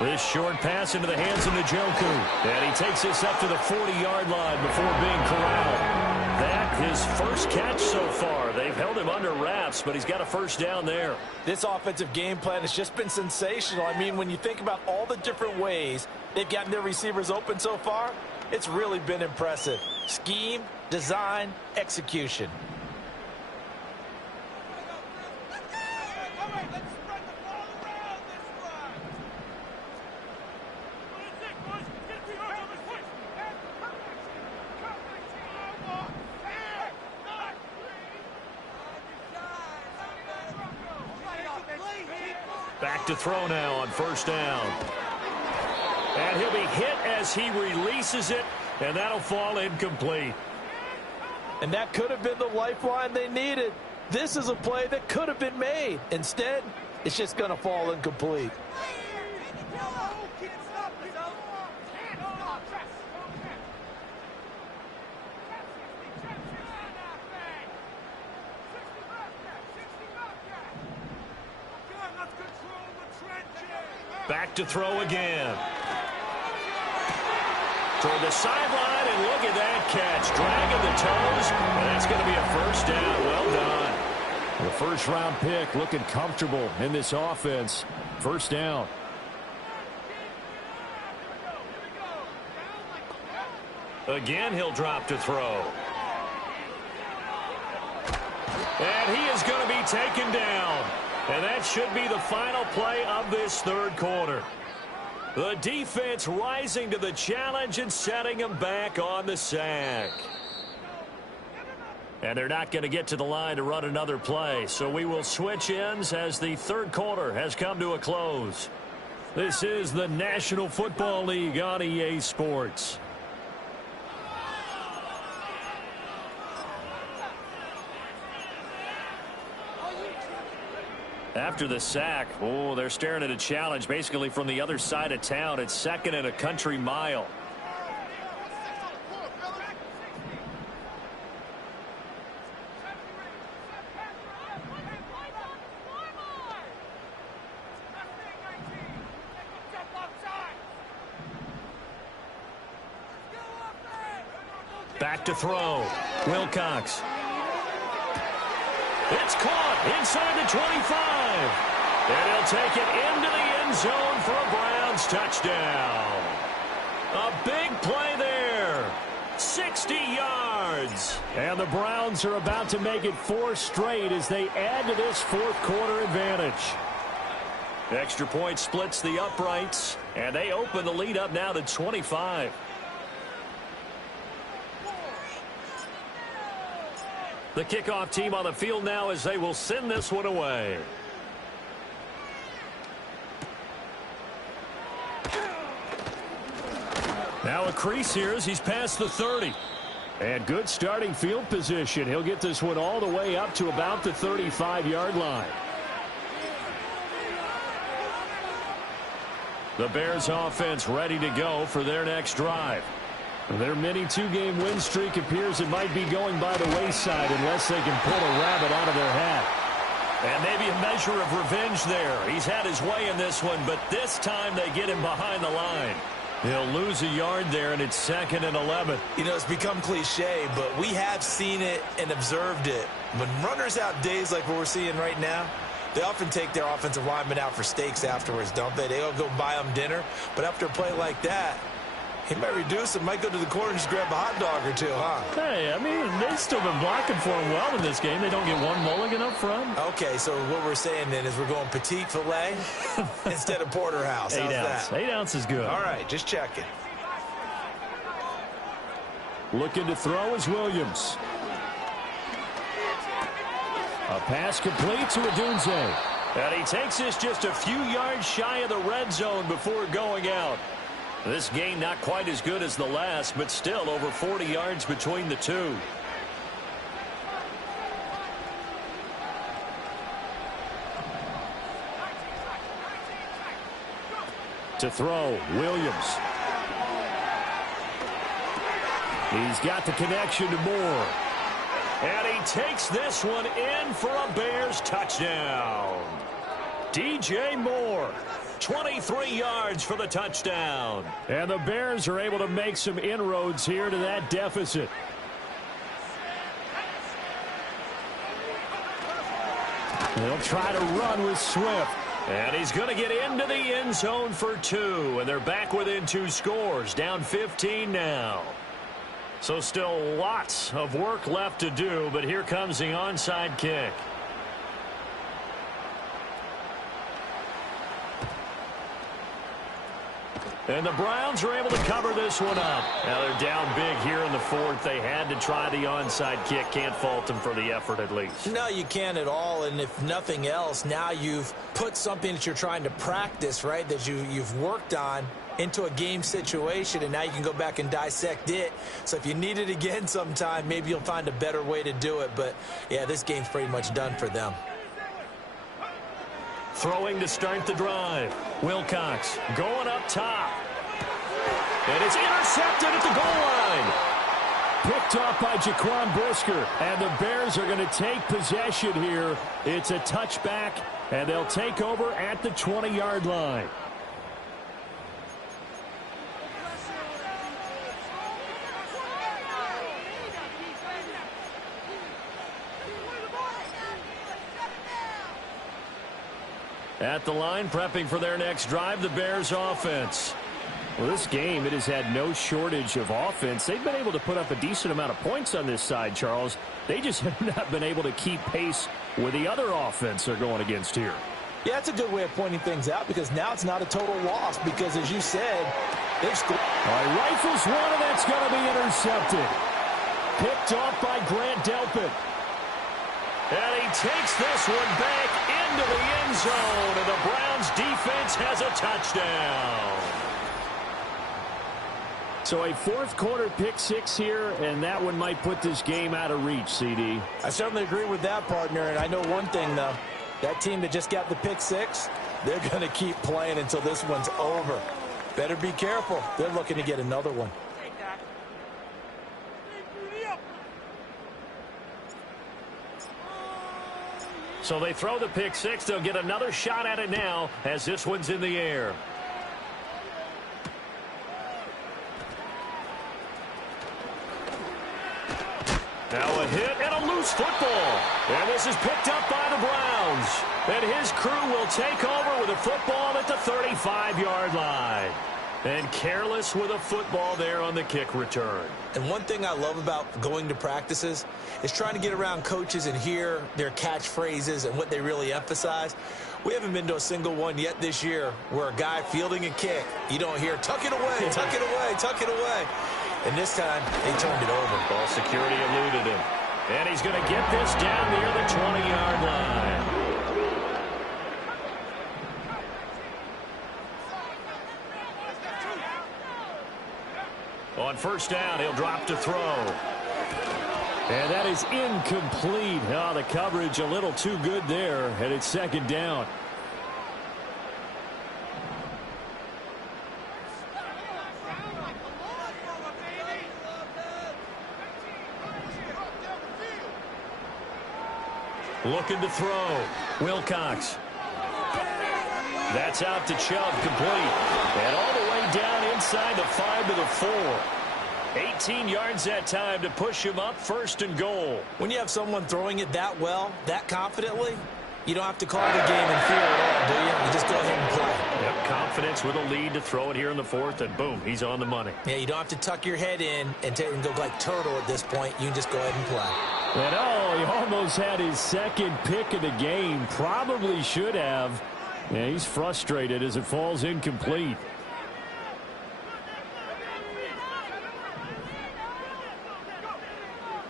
This short pass into the hands of Njoku. And he takes this up to the 40-yard line before being corralled. That his first catch so far. They've held him under wraps, but he's got a 1st down there. This offensive game plan has just been sensational. I mean, when you think about all the different ways they've gotten their receivers open so far, it's really been impressive. Scheme, design, execution. Back to throw now on 1st down. And he'll be hit as he releases it, and that'll fall incomplete. And that could have been the lifeline they needed. This is a play that could have been made. Instead, it's just going to fall incomplete. Back to throw again. Toward the sideline, and look at that catch. Dragging the toes, and that's going to be a 1st down. Well done. The 1st-round pick looking comfortable in this offense. 1st down. Again, he'll drop to throw. And he is going to be taken down. And that should be the final play of this 3rd quarter. The defense rising to the challenge and setting him back on the sack. And they're not going to get to the line to run another play. So we will switch ends as the 3rd quarter has come to a close. This is the National Football League on EA Sports. After the sack, they're staring at a challenge basically from the other side of town. It's 2nd and a country mile. Back to throw. Wilcox. It's caught inside the 25. And he'll take it into the end zone for a Browns touchdown. A big play there. 60 yards. And the Browns are about to make it 4 straight as they add to this 4th quarter advantage. Extra point splits the uprights, and they open the lead up now to 25. The kickoff team on the field now as they will send this one away. Now a crease here as he's past the 30. And good starting field position. He'll get this one all the way up to about the 35-yard line. The Bears offense ready to go for their next drive. Their mini 2-game win streak appears it might be going by the wayside unless they can pull a rabbit out of their hat. And maybe a measure of revenge there. He's had his way in this one, but this time they get him behind the line. He'll lose a yard there, and it's 2nd and 11. You know, it's become cliche, but we have seen it and observed it. When runners have days like what we're seeing right now, they often take their offensive linemen out for steaks afterwards, don't they? They'll go buy them dinner. But after a play like that, he might reduce it, might go to the corner and just grab a hot dog or two, huh? Hey, I mean, they've still been blocking for him well in this game. They don't get one mulligan up front. Okay, so what we're saying then is we're going petite filet instead of porterhouse. 8 How's ounce. that? 8 ounce is good. All right, just checking. Looking to throw is Williams. A pass complete to Odunze. And he takes this just a few yards shy of the red zone before going out. This game not quite as good as the last, but still over 40 yards between the two. To throw, Williams. He's got the connection to Moore. And he takes this one in for a Bears touchdown. DJ Moore, 23 yards for the touchdown. And the Bears are able to make some inroads here to that deficit. They'll try to run with Swift. And he's going to get into the end zone for 2. And they're back within 2 scores, down 15 now. So still lots of work left to do, but here comes the onside kick. And the Browns are able to cover this one up. Now they're down big here in the 4th. They had to try the onside kick. Can't fault them for the effort at least. No, you can't at all. And if nothing else, now you've put something that you're trying to practice, right, that you've worked on into a game situation, and now you can go back and dissect it. So if you need it again sometime, maybe you'll find a better way to do it. But, yeah, this game's pretty much done for them. Throwing to start the drive. Wilcox going up top. And it's intercepted at the goal line. Picked off by Jaquan Brisker. And the Bears are going to take possession here. It's a touchback, and they'll take over at the 20-yard line. At the line, prepping for their next drive, the Bears offense. Well, this game, it has had no shortage of offense. They've been able to put up a decent amount of points on this side, Charles. They just have not been able to keep pace with the other offense they're going against here. Yeah, that's a good way of pointing things out, because now it's not a total loss, because as you said, they've scored. All right, rifles one, and that's going to be intercepted. Picked off by Grant Delpit. And he takes this one back into the end zone, and the Browns defense has a touchdown. So a 4th quarter pick 6 here, and that one might put this game out of reach, CD. I certainly agree with that, partner, and I know one thing, though. That team that just got the pick 6, they're going to keep playing until this one's over. Better be careful. They're looking to get another one. So they throw the pick 6. They'll get another shot at it now as this one's in the air. Now a hit and a loose football. And this is picked up by the Browns. And his crew will take over with a football at the 35-yard line. And careless with a football there on the kick return. And one thing I love about going to practices is trying to get around coaches and hear their catchphrases and what they really emphasize. We haven't been to a single one yet this year where a guy fielding a kick, you don't hear, tuck it away, tuck it away, tuck it away. And this time, they turned it over. Ball security eluded him. And he's going to get this down near the 20-yard line. On first down, he'll drop to throw. And that is incomplete. Oh, the coverage a little too good there, and it's 2nd down. Looking to throw. Wilcox. That's out to Chubb, complete. And all the way way down inside the 5 to the 4. 18 yards that time to push him up 1st and goal. When you have someone throwing it that well, that confidently, you don't have to call the game in fear at all, do you? You just go ahead and play. Yep, confidence with a lead to throw it here in the 4th, and boom, he's on the money. Yeah, you don't have to tuck your head in and go like turtle at this point. You can just go ahead and play. And he almost had his 2nd pick of the game. Probably should have. Yeah, he's frustrated as it falls incomplete.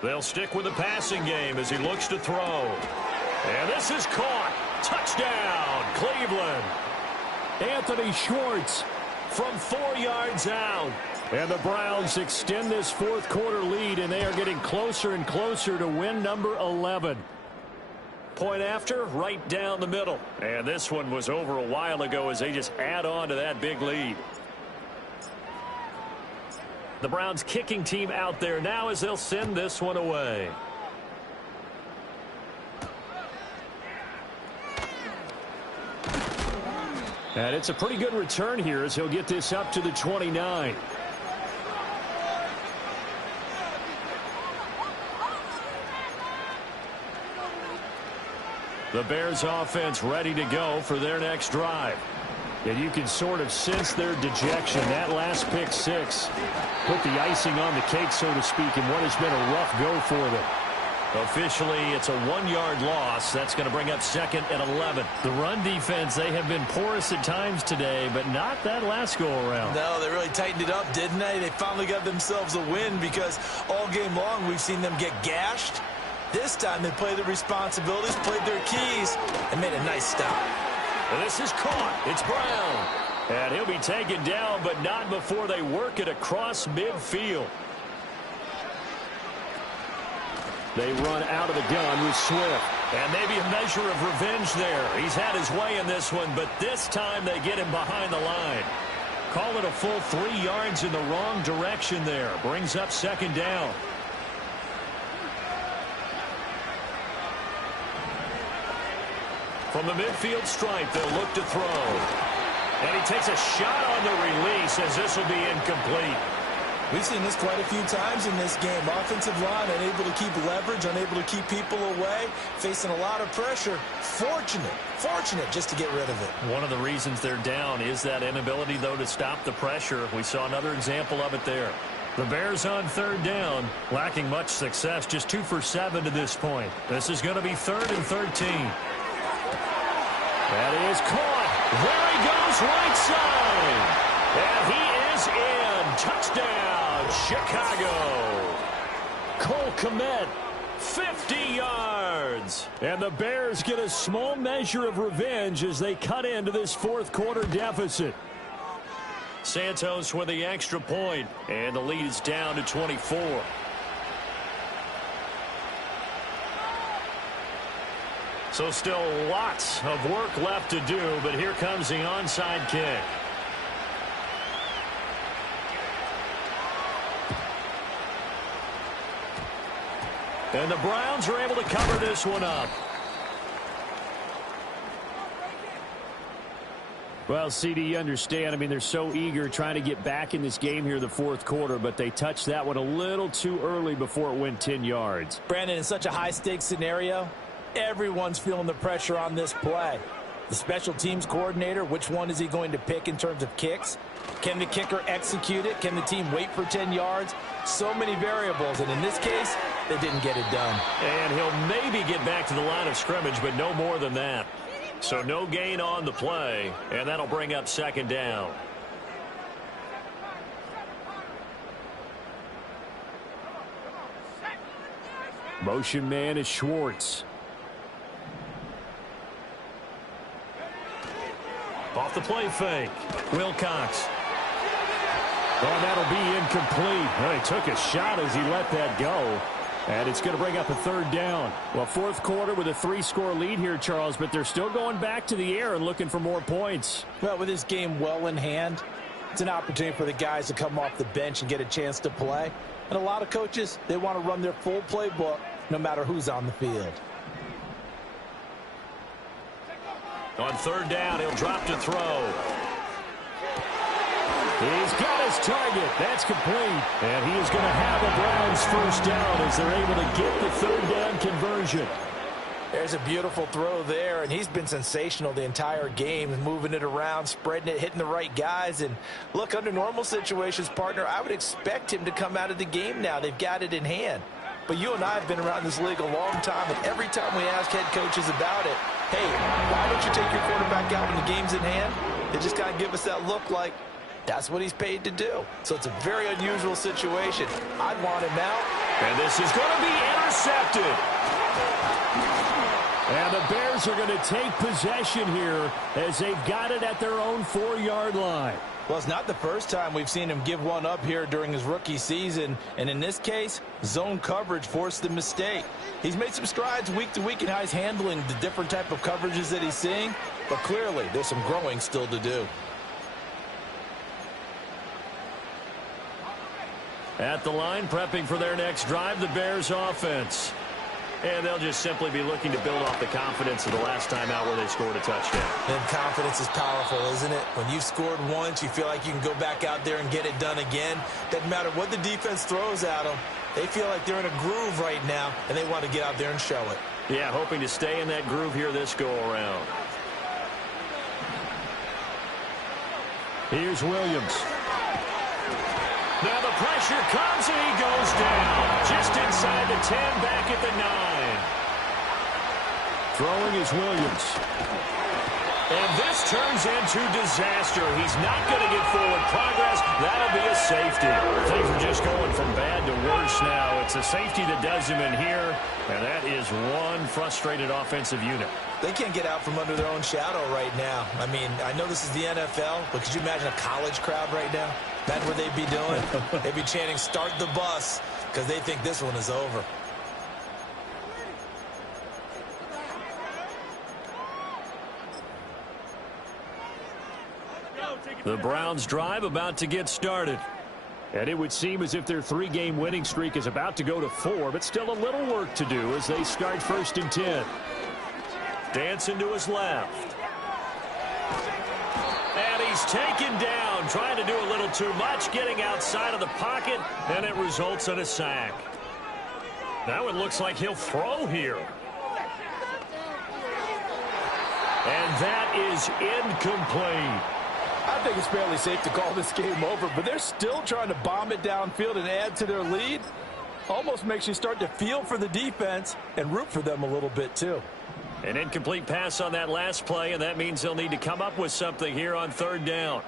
They'll stick with the passing game as he looks to throw. And this is caught. Touchdown, Cleveland. Anthony Schwartz from 4 yards out. And the Browns extend this 4th quarter lead, and they are getting closer and closer to win number 11. Point after, right down the middle. And this one was over a while ago as they just add on to that big lead. The Browns kicking team out there now as they'll send this one away. And it's a pretty good return here as he'll get this up to the 29. The Bears offense ready to go for their next drive. And you can sort of sense their dejection. That last pick 6 put the icing on the cake, so to speak, in what has been a rough go for them. Officially, it's a 1-yard loss. That's going to bring up 2nd and 11. The run defense, they have been porous at times today, but not that last go-around. No, they really tightened it up, didn't they? They finally got themselves a win because all game long we've seen them get gashed. This time they played their responsibilities, played their keys, and made a nice stop. And this is caught. It's Brown. And he'll be taken down, but not before they work it across midfield. They run out of the gun with Swift. And maybe a measure of revenge there. He's had his way in this one, but this time they get him behind the line. Call it a full 3 yards in the wrong direction there. Brings up 2nd down. From the midfield stripe, they'll look to throw. And he takes a shot on the release as this will be incomplete. We've seen this quite a few times in this game. Offensive line unable to keep leverage, unable to keep people away, facing a lot of pressure. Fortunate just to get rid of it. One of the reasons they're down is that inability, though, to stop the pressure. We saw another example of it there. The Bears on 3rd down, lacking much success, just 2 for 7 to this point. This is going to be 3rd and 13. That is caught. There he goes, right side. And he is in. Touchdown, Chicago. Cole Kmet, 50 yards. And the Bears get a small measure of revenge as they cut into this 4th quarter deficit. Santos with the extra point, and the lead is down to 24. So still lots of work left to do, but here comes the onside kick. And the Browns are able to cover this one up. Well, CD, you understand. I mean, they're so eager trying to get back in this game here in the 4th quarter, but they touched that one a little too early before it went 10 yards. Brandon, in such a high-stakes scenario, everyone's feeling the pressure on this play. The special teams coordinator, which one is he going to pick in terms of kicks? Can the kicker execute it? Can the team wait for 10 yards? So many variables, and in this case, they didn't get it done. And he'll maybe get back to the line of scrimmage, but no more than that. So no gain on the play, and that'll bring up 2nd down. Motion man is Schwartz. Off the play fake, Wilcox. Oh, that'll be incomplete. Well, he took a shot as he let that go. And it's going to bring up a 3rd down. Well, 4th quarter with a 3-score lead here, Charles, but they're still going back to the air and looking for more points. Well, with this game well in hand, it's an opportunity for the guys to come off the bench and get a chance to play. And a lot of coaches, they want to run their full playbook no matter who's on the field. On 3rd down, he'll drop to throw. He's got his target. That's complete. And he is going to have a Browns first down as they're able to get the third down conversion. There's a beautiful throw there, and he's been sensational the entire game, moving it around, spreading it, hitting the right guys. And look, under normal situations, partner, I would expect him to come out of the game now. They've got it in hand. But you and I have been around this league a long time, and every time we ask head coaches about it, hey, why don't you take your quarterback out when the game's in hand? They just kind of give us that look like that's what he's paid to do. So it's a very unusual situation. I'd want him out. And this is going to be intercepted. And the Bears are going to take possession here as they've got it at their own 4-yard line. Well, it's not the first time we've seen him give one up here during his rookie season. And in this case, zone coverage forced the mistake. He's made some strides week to week in how he's handling the different type of coverages that he's seeing. But clearly, there's some growing still to do. At the line, prepping for their next drive, the Bears offense. And they'll just simply be looking to build off the confidence of the last time out where they scored a touchdown. And confidence is powerful, isn't it? When you've scored once, you feel like you can go back out there and get it done again. Doesn't matter what the defense throws at them. They feel like they're in a groove right now, and they want to get out there and show it. Yeah, hoping to stay in that groove here this go-around. Here's Williams. Now the pressure comes, and he goes down. Just inside the 10, back at the 9. Throwing is Williams. And this turns into disaster. He's not going to get forward progress. That'll be a safety. Things are just going from bad to worse now. It's a safety that does him in here, and that is one frustrated offensive unit. They can't get out from under their own shadow right now. I mean, I know this is the NFL, but could you imagine a college crowd right now? That's what they'd be doing. They'd be chanting, "Start the bus," because they think this one is over. The Browns drive about to get started. And it would seem as if their 3-game winning streak is about to go to 4, but still a little work to do as they start 1st and 10. Dancing to his left. And he's taken down, trying to do a little too much, getting outside of the pocket, and it results in a sack. Now it looks like he'll throw here. And that is incomplete. I think it's fairly safe to call this game over, but they're still trying to bomb it downfield and add to their lead. Almost makes you start to feel for the defense and root for them a little bit too. An incomplete pass on that last play, and that means they'll need to come up with something here on 3rd down.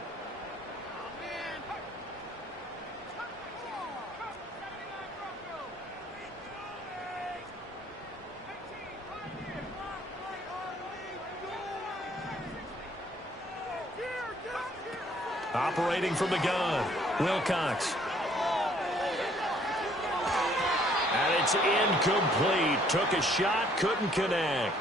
Operating from the gun, Wilcox. And it's incomplete. Took a shot, couldn't connect.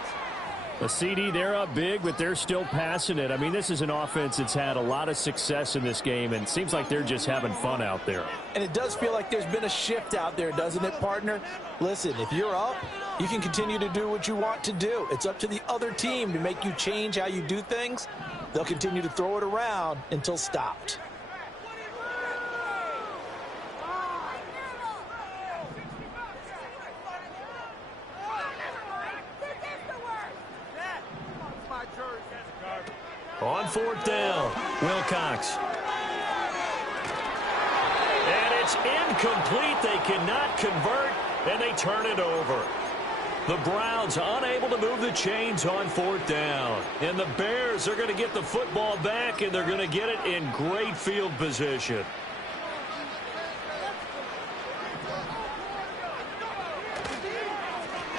The CD, they're up big, but they're still passing it. I mean, this is an offense that's had a lot of success in this game, and it seems like they're just having fun out there. And it does feel like there's been a shift out there, doesn't it, partner? Listen, if you're up, you can continue to do what you want to do. It's up to the other team to make you change how you do things. They'll continue to throw it around until stopped. On 4th down, Wilcox. And it's incomplete. They cannot convert, and they turn it over. The Browns unable to move the chains on 4th down. And the Bears are going to get the football back, and they're going to get it in great field position.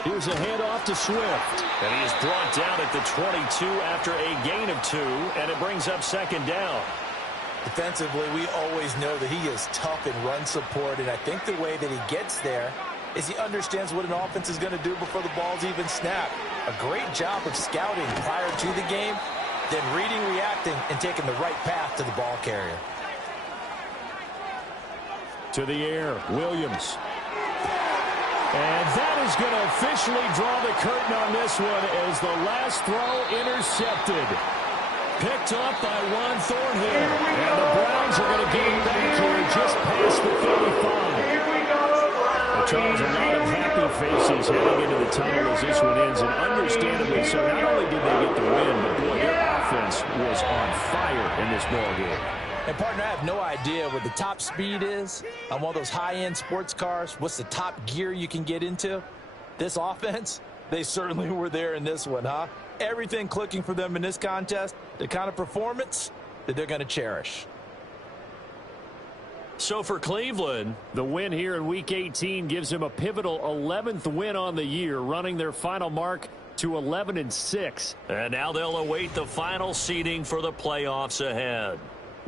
Here's a handoff to Swift. And he is brought down at the 22 after a gain of 2, and it brings up 2nd down. Defensively, we always know that he is tough in run support, and I think the way that he gets there is he understands what an offense is going to do before the ball's even snapped. A great job of scouting prior to the game, then reading, reacting, and taking the right path to the ball carrier. To the air, Williams. And that is going to officially draw the curtain on this one as the last throw intercepted. Picked up by Juan Thornhill. And the Browns are going to gain back here just past the 35. Charles, a lot of happy faces heading into the tunnel as this one ends, and understandably so. Not only did they get the win, but boy, their offense was on fire in this ballgame. And, partner, I have no idea what the top speed is on one of those high-end sports cars. What's the top gear you can get into? This offense, they certainly were there in this one, huh? Everything clicking for them in this contest, the kind of performance that they're going to cherish. So for Cleveland, the win here in Week 18 gives them a pivotal 11th win on the year, running their final mark to 11-6. And now they'll await the final seeding for the playoffs ahead.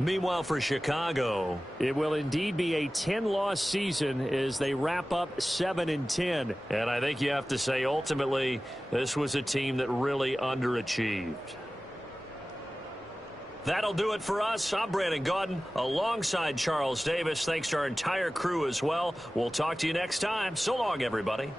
Meanwhile, for Chicago, it will indeed be a 10-loss season as they wrap up 7-10. And I think you have to say, ultimately, this was a team that really underachieved. That'll do it for us. I'm Brandon Gaudin alongside Charles Davis. Thanks to our entire crew as well. We'll talk to you next time. So long, everybody.